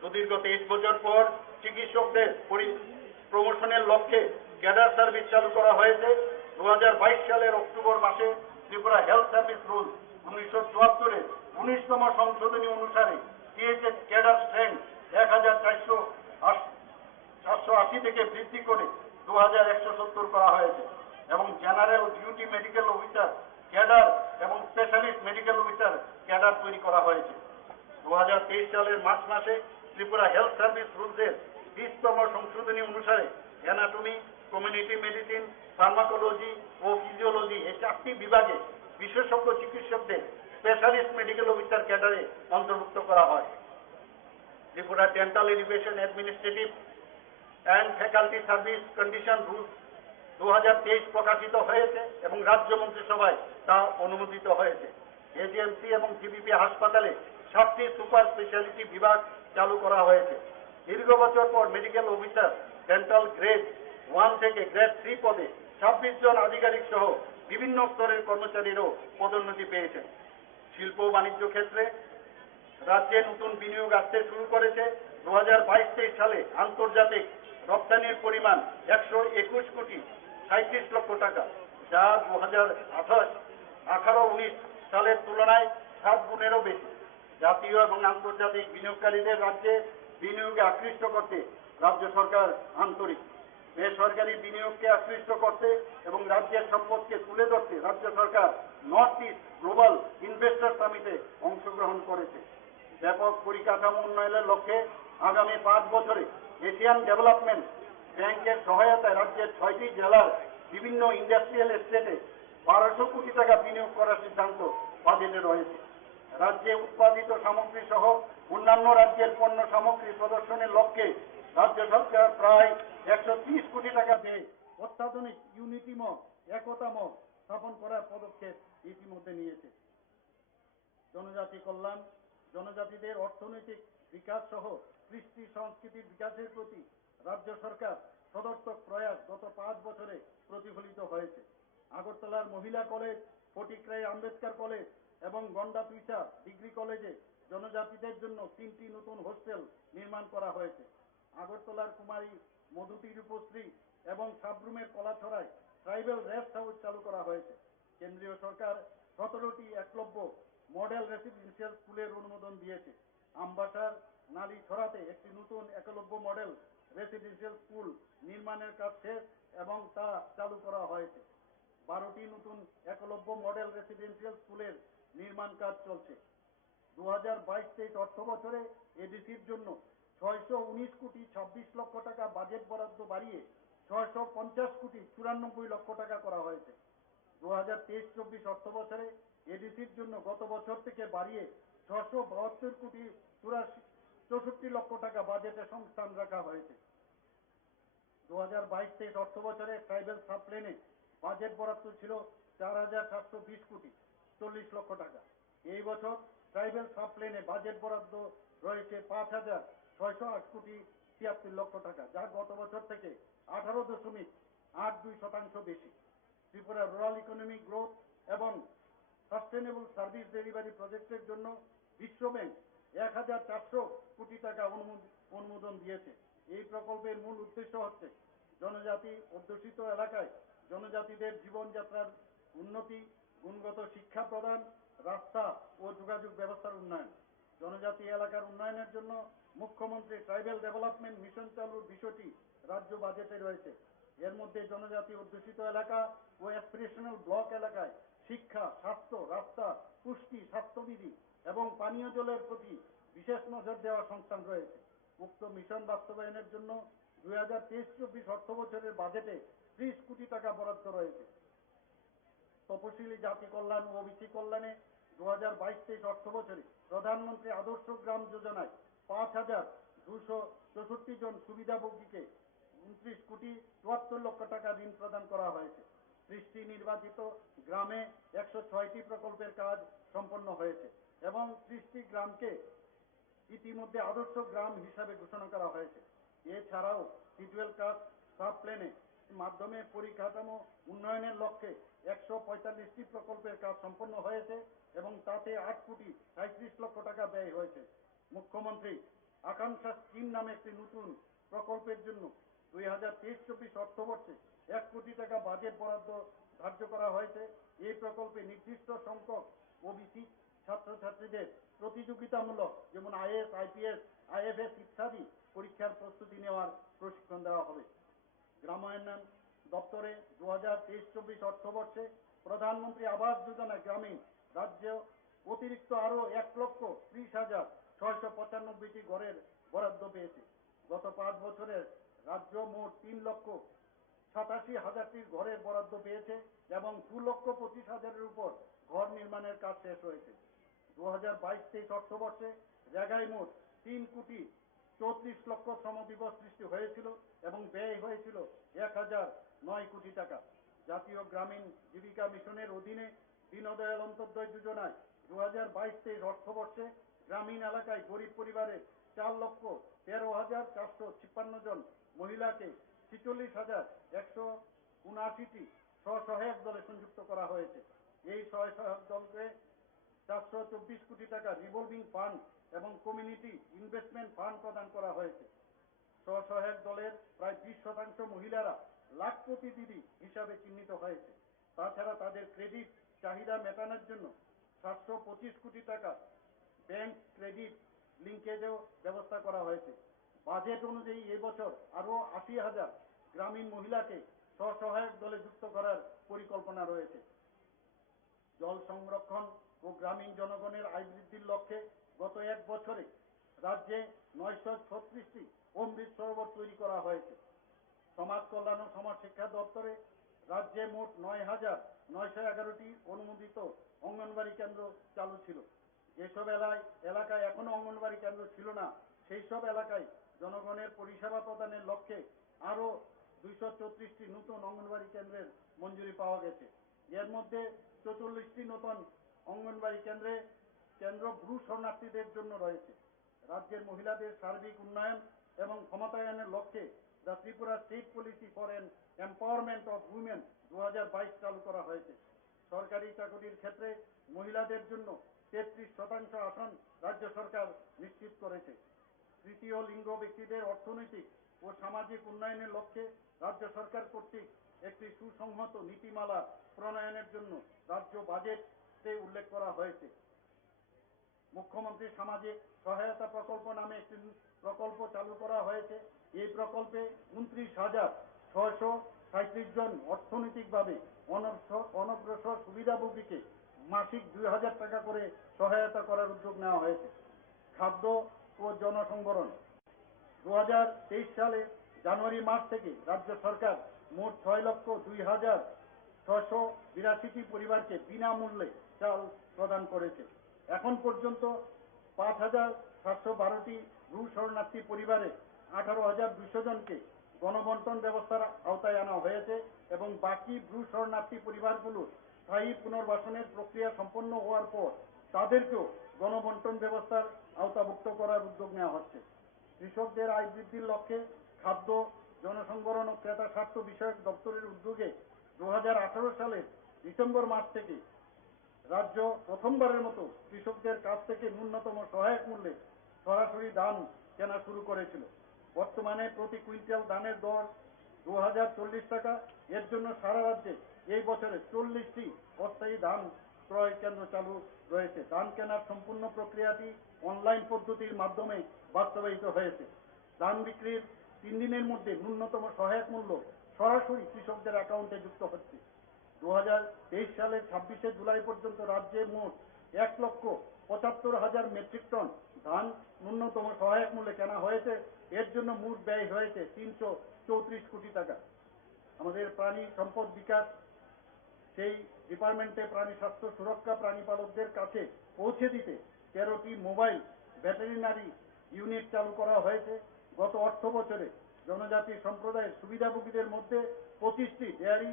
সুদীর্ঘ 23 বছর পর চিকিৎসকদের প্রমোশনের লক্ষ্যে ক্যাডার সার্ভিস চালু করা হয়েছে। 2022 সালের অক্টোবর মাসে ত্রিপুরা হেলথ সার্ভিস রুল 1974-এর 19তম সংশোধনী অনুসারে টিএইচএস ক্যাডার স্ট্রেংথ 1480 থেকে বৃদ্ধি করে 2170 করা হয়েছে এবং general duty medical officer cadre এবং স্পেশালিস্ট মেডিকেল অফিসার ক্যাডার তৈরি করা হয়েছে। 2023 সালের মার্চ মাসে ত্রিপুরা হেলথ সার্ভিস রুলসের 20তম সংশোধনী অনুসারে অ্যানাটমি, কমিউনিটি মেডিসিন, ফার্মাকোলজি ও ফিজিওলজি এই 4টি বিভাগে বিশেষজ্ঞ চিকিৎসকদের স্পেশালিস্ট মেডিকেল অফিসার ক্যাডারে অন্তর্ভুক্ত করা হয়। Tripura dental education administrative and faculty service condition rules 2023 প্রকাশিত হয়েছে এবং রাজ্য মন্ত্রিসভায় তা অনুমোদিত হয়েছে। এজিএমসি এবং জিবিপি হাসপাতালে 7টি সুপার স্পেশালিটি বিভাগ চালু করা হয়েছে। দীর্ঘ বছর পর মেডিকেল অফিসার ডেন্টাল গ্রেড 1 থেকে গ্রেড 3 পদে 26 জন আধিকারিক সহ বিভিন্ন স্তরের কর্মচারীরাও পদোন্নতি পেয়েছেন। শিল্প ও বাণিজ্য ক্ষেত্রে রাজ্যে নতুন বিনিয়োগ আসতে শুরু করেছে। 2022-23 সালে আন্তর্জাতিক রপ্তানির পরিমাণ 121 কোটি 37 লক্ষ টাকা, যা 2018-19 সালের তুলনায় 7 গুণেরও বেশি। জাতীয় এবং আন্তর্জাতিক বিনিয়োগকারীদের রাজ্যে বিনিয়োগে আকৃষ্ট করতে রাজ্য সরকার আন্তরিক। বেসরকারি বিনিয়োগকে আকৃষ্ট করতে এবং রাজ্যের সম্পদকে তুলে ধরতে রাজ্য সরকার নর্থ ইস্ট গ্লোবাল ইনভেস্টর সামিটে অংশগ্রহণ করেছে। ব্যাপক পরিকাঠামো উন্নয়নের লক্ষ্যে আগামী 5 বছরে এশিয়ান ডেভেলপমেন্ট ব্যাংকের সহায়তায় রাজ্যের 6টি জেলার বিভিন্ন ইন্ডাস্ট্রিয়াল এস্টেটে 1200 কোটি টাকা বিনিয়োগ করার সিদ্ধান্ত বাজেটে রয়েছে। রাজ্যে উৎপাদিত সামগ্রী সহ অন্যান্য রাজ্যের পণ্য সামগ্রী প্রদর্শনের লক্ষ্যে রাজ্য সরকার প্রায় 130 কোটি টাকা ব্যয়ে অত্যাধুনিক ইউনিটি মল, একতা মল স্থাপন করার পদক্ষেপ ইতিমধ্যে নিয়েছে। জনজাতি কল্যাণ, জনজাতিদের অর্থনৈতিক বিকাশ সহ কৃষ্টি সংস্কৃতির বিকাশের প্রতি রাজ্য সরকার সদর্থক প্রয়াস গত 5 বছরে প্রতিফলিত হয়েছে। আগরতলার মহিলা কলেজ, ফটিকরায় আম্বেদকর কলেজ এবং গন্ডাতুইসা ডিগ্রি কলেজে জনজাতিদের জন্য 3টি নতুন হোস্টেল নির্মাণ করা হয়েছে। আগরতলার কুমারী মধুতি রূপশ্রী এবং সাবরুমের কলাছড়ায় ট্রাইবেল রেস্ট হাউস চালু করা হয়েছে। কেন্দ্রীয় সরকার 17টি একলব্য মডেল রেসিডেন্সিয়াল স্কুলের অনুমোদন দিয়েছে। আমবাসার নালীছড়াতে একটি নতুন একলব্য মডেল রেসিডেন্সিয়াল স্কুল নির্মাণের কাজ শেষ এবং তা চালু করা হয়েছে। 12টি নতুন একলব্য মডেল রেসিডেন্সিয়াল স্কুলের নির্মাণ কাজ চলছে। 2022-23 অর্থ বছরে এডিসির জন্য 619 কোটি 26 লক্ষ টাকা বাজেট বরাদ্দ বাড়িয়ে 650 কোটি 94 লক্ষ টাকা করা হয়েছে। 2023-24 অর্থ বছরে এডিসির জন্য গত বছর থেকে বাড়িয়ে 672 কোটি 64 লক্ষ টাকা বাজেটে সংস্থান রাখা হয়েছে। 2022-23 অর্থ বছরে ট্রাইবেল সাবপ্লেনে বাজেট বরাদ্দ ছিল 4720 কোটি 40 লক্ষ টাকা। এই বছর ট্রাইবেল সাবপ্লেনে বাজেট বরাদ্দ রয়েছে 5608 কোটি 76 লক্ষ টাকা, যা গত বছর থেকে 18.82% বেশি। ত্রিপুরা রুরাল ইকোনমিক গ্রোথ এবং সাস্টেনেবল সার্ভিস ডেলিভারি প্রজেক্টের জন্য বিশ্ব ব্যাংক 1400 কোটি টাকা অনুমোদন দিয়েছে। এই প্রকল্পের মূল উদ্দেশ্য হচ্ছে জনজাতি অধ্যুষিত এলাকায় জনজাতিদের জীবনযাত্রার উন্নতি, গুণগত শিক্ষা প্রদান, রাস্তা ও যোগাযোগ ব্যবস্থার উন্নয়ন। জনজাতি এলাকার উন্নয়নের জন্য মুখ্যমন্ত্রী ট্রাইবেল ডেভেলপমেন্ট মিশন চালুর বিষয়টি রাজ্য বাজেটে রয়েছে। এর মধ্যে জনজাতি অধ্যুষিত এলাকা ও অ্যাসপিরেশনাল ব্লক এলাকায় শিক্ষা, স্বাস্থ্য, রাস্তা, পুষ্টি, স্বাস্থ্যবিধি এবং পানীয় জলের প্রতি বিশেষ নজর দেওয়ার সংস্থান রয়েছে। উক্ত মিশন বাস্তবায়নের জন্য 2023-24 অর্থ বছরের বাজেটে 30 কোটি টাকা বরাদ্দ রয়েছে। তপশিলি জাতি কল্যাণ ও ওবিসি কল্যাণে 2022-23 অর্থ বছরে প্রধানমন্ত্রী আদর্শ গ্রাম যোজনায় 5,264 জন সুবিধাভোগীকে 29 কোটি 74 লক্ষ টাকা ঋণ প্রদান করা হয়েছে। 30টি নির্বাচিত গ্রামে 106টি প্রকল্পের কাজ সম্পন্ন হয়েছে এবং 30টি গ্রামকে ইতিমধ্যে আদর্শ গ্রাম হিসাবে ঘোষণা করা হয়েছে। এছাড়াও C12 কাজ সাব প্ল্যানে মাধ্যমে পরিকাঠামো উন্নয়নের লক্ষ্যে 145টি প্রকল্পের কাজ সম্পন্ন হয়েছে এবং তাতে 8 কোটি 37 লক্ষ টাকা ব্যয় হয়েছে। মুখ্যমন্ত্রী আকাঙ্ক্ষা স্কিম নামে একটি নতুন প্রকল্পের জন্য 2023-24 অর্থবর্ষে 1 কোটি টাকা বাজেট বরাদ্দ ধার্য করা হয়েছে। এই প্রকল্পে নির্দিষ্ট সংখ্যক ওবিসি ছাত্রছাত্রীদের প্রতিযোগিতামূলক যেমন IAS, IPS, IFS ইত্যাদি পরীক্ষার প্রস্তুতি নেওয়ার প্রশিক্ষণ দেওয়া হবে। গ্রামায়ণ দপ্তরে 2023-24 অর্থবর্ষে প্রধানমন্ত্রী আবাস যোজনা গ্রামীণ রাজ্য অতিরিক্ত আরো 1,30,695টি ঘরের বরাদ্দ পেয়েছে। গত 5 বছরের রাজ্য মোট 3,87,000টি ঘরের বরাদ্দ পেয়েছে এবং 2,25,000-এর উপর ঘর নির্মাণের কাজ শেষ হয়েছে। 2022-23 অর্থবর্ষে রেগায় মোট 3 কোটি 34 লক্ষ শ্রমদিবস সৃষ্টি হয়েছিল এবং ব্যয় হয়েছিল 1,009 কোটি টাকা। জাতীয় গ্রামীণ জীবিকা মিশনের অধীনে দীনদয়াল অন্তর্দয় যোজনায় 2022-23 অর্থবর্ষে গ্রামীণ এলাকায় গরিব পরিবারের 4,13,456 জন মহিলাকে 46,179টি স্বসহায়ক দলে সংযুক্ত করা হয়েছে। এই স্বসহায়ক দলকে 424 কোটি টাকা রিভলভিং ফান্ড এবং কমিউনিটি ইনভেস্টমেন্ট ফান্ড প্রদান করা হয়েছে। স্বসহায়ক দলের প্রায় 20% মহিলারা লাখপতি দিদি হিসাবে চিহ্নিত হয়েছে। তাছাড়া তাদের ক্রেডিট চাহিদা মেটানোর জন্য 725 কোটি টাকা ব্যাংক ক্রেডিট লিঙ্কেজেও ব্যবস্থা করা হয়েছে। বাজেট অনুযায়ী এবছর আরো 80,000 গ্রামীণ মহিলাকে স্বসহায়ক দলে যুক্ত করার পরিকল্পনা রয়েছে। জল সংরক্ষণ ও গ্রামীণ জনগণের আয় বৃদ্ধির লক্ষ্যে গত 1 বছরে রাজ্যে 936টি অমৃত সরোবর তৈরি করা হয়েছে। সমাজ কল্যাণ ও সমাজ শিক্ষা দপ্তরে রাজ্যে মোট 9,911টি অনুমোদিত অঙ্গনবাড়ি কেন্দ্র চালু ছিল। যেসব এলাকায় এখনো অঙ্গনবাড়ি কেন্দ্র ছিল না, সেই সব এলাকায় জনগণের পরিষেবা প্রদানের লক্ষ্যে আরো 234টি নতুন অঙ্গনবাড়ি কেন্দ্রের মঞ্জুরি পাওয়া গেছে। এর মধ্যে 44টি নতুন অঙ্গনবাড়ি কেন্দ্র ব্রু শরণার্থীদের জন্য রয়েছে। রাজ্যের মহিলাদের সার্বিক উন্নয়ন এবং ক্ষমতায়নের লক্ষ্যে the Tripura state policy for N empowerment of women 2022 চালু করা হয়েছে। সরকারি চাকরির ক্ষেত্রে মহিলাদের জন্য 33% আসন রাজ্য সরকার নিশ্চিত করেছে। তৃতীয় লিঙ্গ ব্যক্তিদের অর্থনৈতিক ও সামাজিক উন্নয়নের লক্ষ্যে রাজ্য সরকার কর্তৃক একটি সুসংহত নীতিমালা প্রণয়নের জন্য রাজ্য বাজেটে উল্লেখ করা হয়েছে। মুখ্যমন্ত্রী সামাজিক সহায়তা প্রকল্প নামে একটি প্রকল্প চালু করা হয়েছে। এই প্রকল্পে 29,637 জন অর্থনৈতিকভাবে অনগ্রসর সুবিধাভোগীকে মাসিক 2,000 টাকা করে সহায়তা করার উদ্যোগ নেওয়া হয়েছে। খাদ্য ও জনসংবরণ 2023 সালে জানুয়ারি মাস থেকে রাজ্য সরকার মোট 6,02,682টি পরিবারকে বিনামূল্যে চাল প্রদান করেছে। এখন পর্যন্ত 5,712টি ব্রু শরণার্থী পরিবারে 18,200 জনকে গণবন্টন ব্যবস্থার আওতায় আনা হয়েছে এবং বাকি ব্রু শরণার্থী পরিবারগুলো স্থায়ী পুনর্বাসনের প্রক্রিয়া সম্পন্ন হওয়ার পর তাদেরকেও গণবন্টন ব্যবস্থার আওতাভুক্ত করার উদ্যোগ নেওয়া হচ্ছে। কৃষকদের আয় বৃদ্ধির লক্ষ্যে খাদ্য, জনসংবরণ ও ক্রেতা স্বার্থ বিষয়ক দপ্তরের উদ্যোগে 2018 সালের ডিসেম্বর মাস থেকে রাজ্য প্রথমবারের মতো কৃষকদের কাছ থেকে ন্যূনতম সহায়ক মূল্যে সরাসরি ধান কেনা শুরু করেছিল। বর্তমানে প্রতি কুইন্টাল ধানের দর 2040 টাকা। এর জন্য সারা রাজ্যে এই বছরে 40টি অস্থায়ী ধান ক্রয় কেন্দ্র চালু রয়েছে। ধান কেনার সম্পূর্ণ প্রক্রিয়াটি অনলাইন পদ্ধতির মাধ্যমে বাস্তবায়িত হয়েছে। ধান বিক্রির 3 দিনের মধ্যে ন্যূনতম সহায়ক মূল্য সরাসরি কৃষকদের অ্যাকাউন্টে যুক্ত হচ্ছে। 2023 সালের 26শে জুলাই পর্যন্ত রাজ্যে মোট 1,75,000 মেট্রিক টন ধান ন্যূনতম সহায়ক মূল্যে কেনা হয়েছে। এর জন্য মোট ব্যয় হয়েছে 334 কোটি টাকা। আমাদের প্রাণী সম্পদ বিকাশ সেই ডিপার্টমেন্টে প্রাণী স্বাস্থ্য সুরক্ষা প্রাণী পালকদের কাছে পৌঁছে দিতে 13টি মোবাইল ভেটেরিনারি ইউনিট চালু করা হয়েছে। গত অর্থ বছরে জনজাতি সম্প্রদায়ের সুবিধাভোগীদের মধ্যে 25টি ডেয়ারি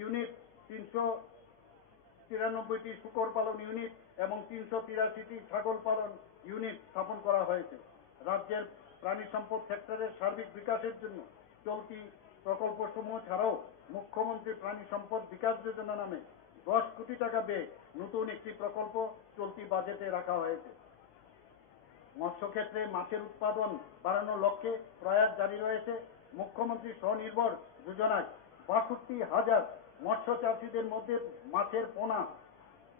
ইউনিট, 393টি শূকর পালন ইউনিট এবং 383টি ছাগল পালন ইউনিট স্থাপন করা হয়েছে। রাজ্যের প্রাণী সম্পদ সেক্টরের সার্বিক বিকাশের জন্য চলতি প্রকল্পসমূহ ছাড়াও মুখ্যমন্ত্রী প্রাণী সম্পদ বিকাশ যোজনা নামে 10 কোটি টাকা ব্যয়ে নতুন একটি প্রকল্প চলতি বাজেটে রাখা হয়েছে। মৎস্য ক্ষেত্রে মাছের উৎপাদন বাড়ানোর লক্ষ্যে প্রয়াস জারি রয়েছে। মুখ্যমন্ত্রী স্বনির্ভর যোজনায় 62,000 মৎস্য চাষীদের মধ্যে মাছের পোনা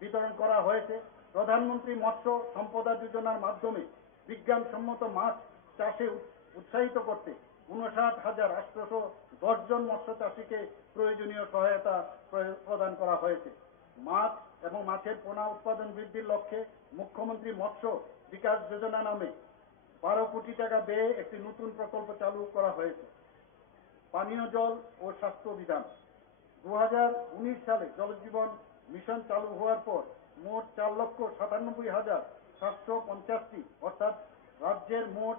বিতরণ করা হয়েছে। প্রধানমন্ত্রী মৎস্য সম্পদা যোজনার মাধ্যমে বিজ্ঞানসম্মত মাছ চাষে উৎসাহিত করতে 59,810 জন মৎস্য চাষীকে প্রয়োজনীয় সহায়তা প্রদান করা হয়েছে। মাছ এবং মাছের পোনা উৎপাদন বৃদ্ধির লক্ষ্যে মুখ্যমন্ত্রী মৎস্য বিকাশ যোজনা নামে 12 কোটি টাকা ব্যয়ে একটি নতুন প্রকল্প চালু করা হয়েছে। পানীয় জল ও স্বাস্থ্য বিধান 2019 সালে জল জীবন মিশন চালু হওয়ার পর মোট 4,97,750টি অর্থাৎ রাজ্যের মোট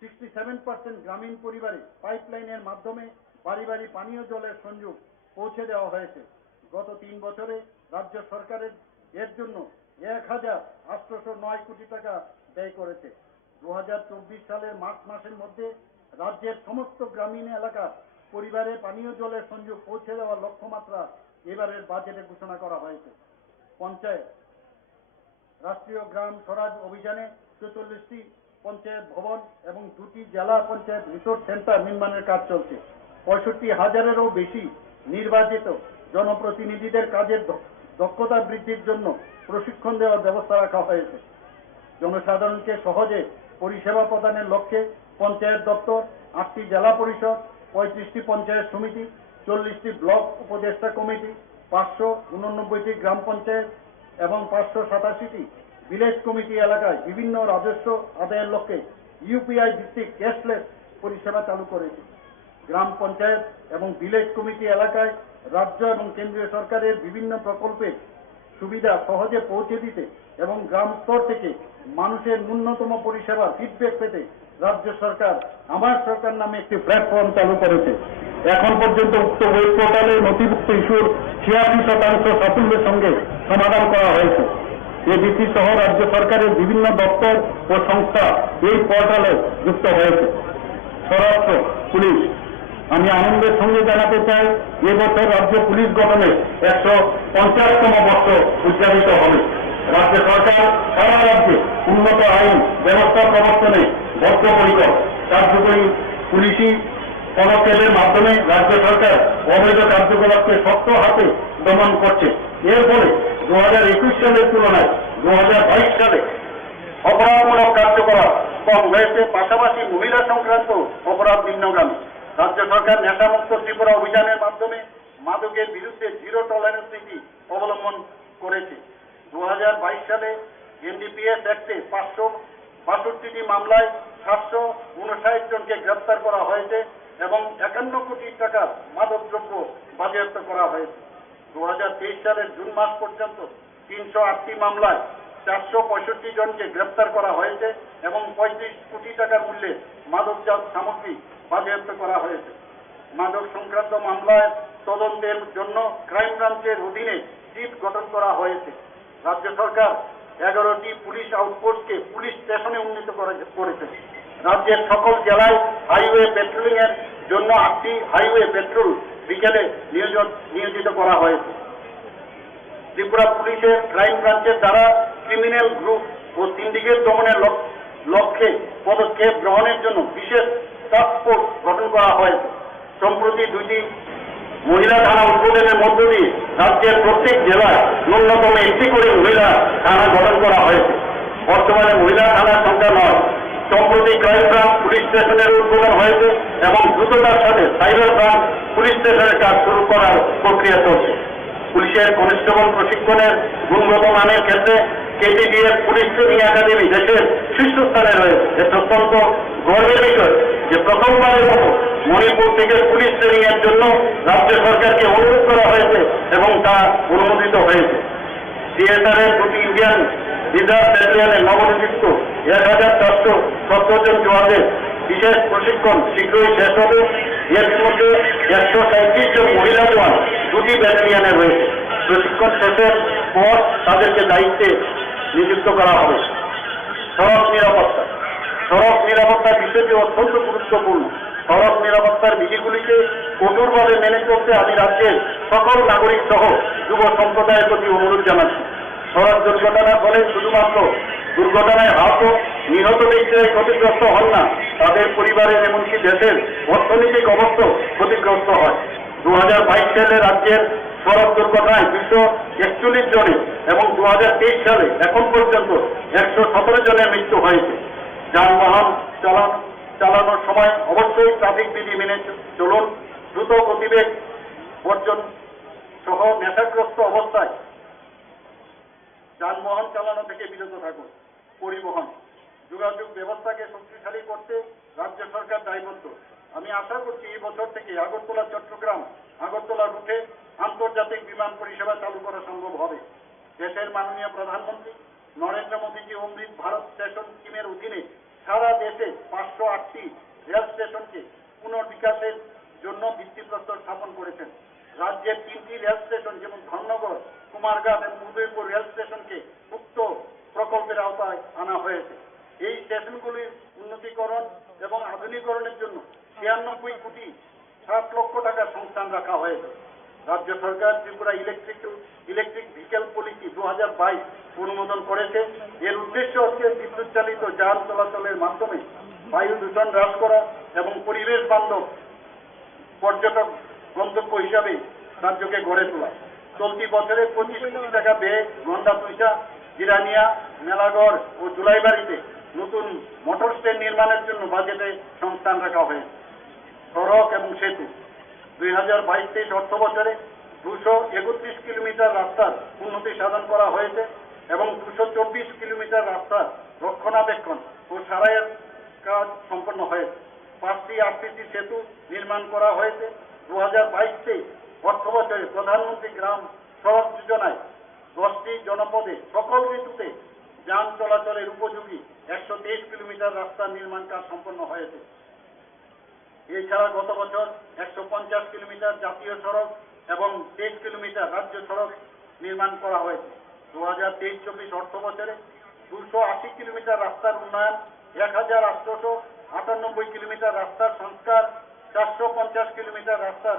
67% গ্রামীণ পরিবারে পাইপলাইনের মাধ্যমে বাড়ি বাড়ি পানীয় জলের সংযোগ পৌঁছে দেওয়া হয়েছে। গত 3 বছরে রাজ্য সরকারের এর জন্য 1,809 কোটি টাকা ব্যয় করেছে। 2024 সালের মার্চ মাসের মধ্যে রাজ্যের সমস্ত গ্রামীণ এলাকার পরিবারে পানীয় জলের সংযোগ পৌঁছে দেওয়ার লক্ষ্যমাত্রা এবারের বাজেটে ঘোষণা করা হয়েছে। পঞ্চায়েত রাষ্ট্রীয় গ্রাম স্বরাজ অভিযানে 44টি পঞ্চায়েত ভবন এবং 2টি জেলা পঞ্চায়েত রিসোর্স সেন্টার নির্মাণের কাজ চলছে। 65,000-এরও বেশি নির্বাচিত জনপ্রতিনিধিদের কাজের দক্ষতা বৃদ্ধির জন্য প্রশিক্ষণ দেওয়ার ব্যবস্থা রাখা হয়েছে। জনসাধারণকে সহজে পরিষেবা প্রদানের লক্ষ্যে পঞ্চায়েত দপ্তর, 8টি জেলা পরিষদ, 35টি পঞ্চায়েত সমিতি, 40টি ব্লক উপদেষ্টা কমিটি, 589টি গ্রাম পঞ্চায়েত এবং 587টি ভিলেজ কমিটি এলাকায় বিভিন্ন রাজস্ব আদায়ের লক্ষ্যে ইউপিআই ভিত্তিক ক্যাশলেস পরিষেবা চালু করেছে। গ্রাম পঞ্চায়েত এবং ভিলেজ কমিটি এলাকায় রাজ্য এবং কেন্দ্রীয় সরকারের বিভিন্ন প্রকল্পের সুবিধা সহজে পৌঁছে দিতে এবং গ্রাম স্তর থেকে মানুষের ন্যূনতম পরিষেবার ফিডব্যাক পেতে রাজ্য সরকার আমার সরকার নামে একটি প্ল্যাটফর্ম চালু করেছে। এখন পর্যন্ত উক্ত ওয়েব পোর্টালে নথিভুক্ত ইস্যুর 86% সাফল্যের সঙ্গে সমাধান করা হয়েছে। এডিসি সহ রাজ্য সরকারের বিভিন্ন দপ্তর ও সংস্থা এই পোর্টালে যুক্ত হয়েছে। স্বরাষ্ট্র পুলিশ আমি আনন্দের সঙ্গে জানাতে চাই, এবছর রাজ্য পুলিশ গঠনের 150তম বর্ষ উদযাপিত হবে। রাজ্য সরকার সারা রাজ্যে উন্নত আইন ব্যবস্থা প্রবর্তনে বদ্ধপরিকর। কার্যকরী পুলিশি পদক্ষেপের মাধ্যমে রাজ্য সরকার অবৈধ কার্যকলাপকে শক্ত হাতে দমন করছে। এর ফলে 2021 সালের তুলনায় 2022 সালে অপরাধমূলক কার্যকলাপ কম হয়েছে, পাশাপাশি মহিলা সংক্রান্ত অপরাধ নিম্নগামী। রাজ্য সরকার নেশামুক্ত ত্রিপুরা অভিযানের মাধ্যমে মাদকের বিরুদ্ধে জিরো টলারেন্স নীতি অবলম্বন করেছে। 2022 সালে এনডিপিএস অ্যাক্টে 562টি মামলায় 759 জনকে গ্রেপ্তার করা হয়েছে এবং 51 কোটি টাকার মাদকদ্রব্য বাজেয়াপ্ত করা হয়েছে। 2023 সালের জুন মাস পর্যন্ত 308টি মামলায় 465 জনকে গ্রেপ্তার করা হয়েছে এবং 35 কোটি টাকার মূল্যে মাদকজাত সামগ্রী বাজেয়াপ্ত করা হয়েছে। মাদক সংক্রান্ত মামলায় তদন্তের জন্য ক্রাইম ব্রাঞ্চের অধীনে টিম গঠন করা হয়েছে। রাজ্য সরকার 11টি পুলিশ আউটপোস্টকে পুলিশ স্টেশনে উন্নীত করেছে। রাজ্যের সকল জেলায় হাইওয়ে পেট্রোলিং এর জন্য 8টি হাইওয়ে পেট্রোল বিকেলে নিয়োজিত করা হয়েছে। ত্রিপুরা পুলিশের ক্রাইম ব্রাঞ্চের দ্বারা ক্রিমিনাল গ্রুপ ও সিন্ডিকেট দমনের লক্ষ্যে পদক্ষেপ গ্রহণের জন্য বিশেষ টাস্ক ফোর্স গঠন করা হয়েছে। সম্প্রতি 2টি মহিলা থানা উদ্বোধনের মধ্য দিয়ে রাজ্যের প্রত্যেক জেলায় ন্যূনতম 1টি করে মহিলা থানা গঠন করা হয়েছে। বর্তমানে মহিলা থানার সংখ্যা 9। সম্প্রতি ক্রাইম ব্রাঞ্চ পুলিশ স্টেশনের উদ্বোধন হয়েছে এবং দ্রুততার সাথে সাইবার ব্রাঞ্চ পুলিশ স্টেশনের কাজ শুরু করার প্রক্রিয়া চলছে। পুলিশের কনস্টেবল প্রশিক্ষণের গুণগত মানের ক্ষেত্রে কেটিডিএফ পুলিশ ট্রেনিং একাডেমি দেশের শীর্ষস্থানে রয়েছে। এটা অত্যন্ত গর্বের বিষয় যে প্রথমবারের মতো মণিপুর থেকে পুলিশ ট্রেনিং এর জন্য রাজ্য সরকারকে অনুরোধ করা হয়েছে এবং তা অনুমোদিত হয়েছে। সিএসআর এর 2টি ইন্ডিয়ান রিজার্ভ ব্যাটালিয়নের নবনিযুক্ত 1470 জন জওয়ানদের বিশেষ প্রশিক্ষণ শীঘ্রই শেষ হবে। এর মধ্যে 137 জন মহিলা জওয়ান 2টি ব্যাটালিয়নে রয়েছে। প্রশিক্ষণ শেষের পর তাদেরকে দায়িত্বে নিযুক্ত করা হবে। সড়ক নিরাপত্তা বিষয়টি অত্যন্ত গুরুত্বপূর্ণ। সড়ক নিরাপত্তার বিধিগুলিকে কঠোরভাবে মেনে চলতে আমি রাজ্যের সকল নাগরিক সহ যুব সম্প্রদায়ের প্রতি অনুরোধ জানাচ্ছি। সড়ক দুর্ঘটনার ফলে শুধুমাত্র দুর্ঘটনায় আহত নিহত ব্যক্তিরাই ক্ষতিগ্রস্ত হন না, তাদের পরিবারের এমনকি দেশের অর্থনৈতিক অবস্থা ক্ষতিগ্রস্ত হয়। 2022 সালে রাজ্যের সড়ক দুর্ঘটনায় 241 জনের এবং 2023 সালে এখন পর্যন্ত 117 জনের মৃত্যু হয়েছে। যানবাহন চালানোর সময় অবশ্যই ট্রাফিক বিধি মেনে চলুন। দ্রুত গতিবেগ বর্জন সহ নেশাগ্রস্ত অবস্থায় যানবাহন চালানো থেকে বিরত থাকুন। পরিবহন যোগাযোগ ব্যবস্থাকে শক্তিশালী করতে রাজ্য সরকার দায়বদ্ধ। আমি আশা করছি এই বছর থেকে আগরতলা চট্টগ্রাম আগরতলা রুটে আন্তর্জাতিক বিমান পরিষেবা চালু করা সম্ভব হবে। দেশের মাননীয় প্রধানমন্ত্রী নরেন্দ্র মোদীজি অমৃত ভারত স্টেশন স্কিমের অধীনে সারা দেশে 508টি রেল স্টেশনকে পুনর্বিকাশের জন্য ভিত্তিপ্রস্তর স্থাপন করেছেন। রাজ্যের 3টি রেল স্টেশন যেমন ধর্মনগর, কুমারঘাট এবং উদয়পুর রেল স্টেশনকে উক্ত প্রকল্পের আওতায় আনা হয়েছে। এই স্টেশনগুলির উন্নতিকরণ এবং আধুনিকরণের জন্য 96 কোটি 7 লক্ষ টাকা সংস্থান রাখা হয়েছে। রাজ্য সরকার ত্রিপুরা ইলেকট্রিক ভেহিকেল পলিসি 2022 অনুমোদন করেছে। এর উদ্দেশ্য হচ্ছে বিদ্যুৎ চালিত যান চলাচলের মাধ্যমে বায়ু দূষণ হ্রাস করা এবং পরিবেশ বান্ধব পর্যটক গন্তব্য হিসাবে রাজ্যকে গড়ে তোলা। চলতি বছরে 25 কোটি টাকা ব্যয়ে গন্ডাতুইশা, জিরানিয়া, মেলাগড় ও জুলাইবাড়িতে নতুন মোটর স্ট্যান্ড নির্মাণের জন্য বাজেটে সংস্থান রাখা হয়েছে। সড়ক এবং সেতু 2022-23 অর্থ বছরে 231 কিলোমিটার রাস্তার উন্নতি সাধন করা হয়েছে এবং 224 কিলোমিটার রাস্তার রক্ষণাবেক্ষণ ও সারাইয়ের কাজ সম্পন্ন হয়েছে। 5টি আরসিসি সেতু নির্মাণ করা হয়েছে। 2022-23 অর্থ বছরে প্রধানমন্ত্রী গ্রাম সড়ক যোজনায় 10টি জনপদে সকল ঋতুতে যান চলাচলের উপযোগী 123 কিলোমিটার রাস্তার নির্মাণ কাজ সম্পন্ন হয়েছে। এছাড়া গত বছর 150 কিলোমিটার জাতীয় সড়ক এবং 23 কিলোমিটার রাজ্য সড়ক নির্মাণ করা হয়েছে। 2023-24 অর্থ বছরে 280 কিলোমিটার রাস্তার উন্নয়ন, 1898 কিলোমিটার রাস্তার সংস্কার, 450 কিলোমিটার রাস্তার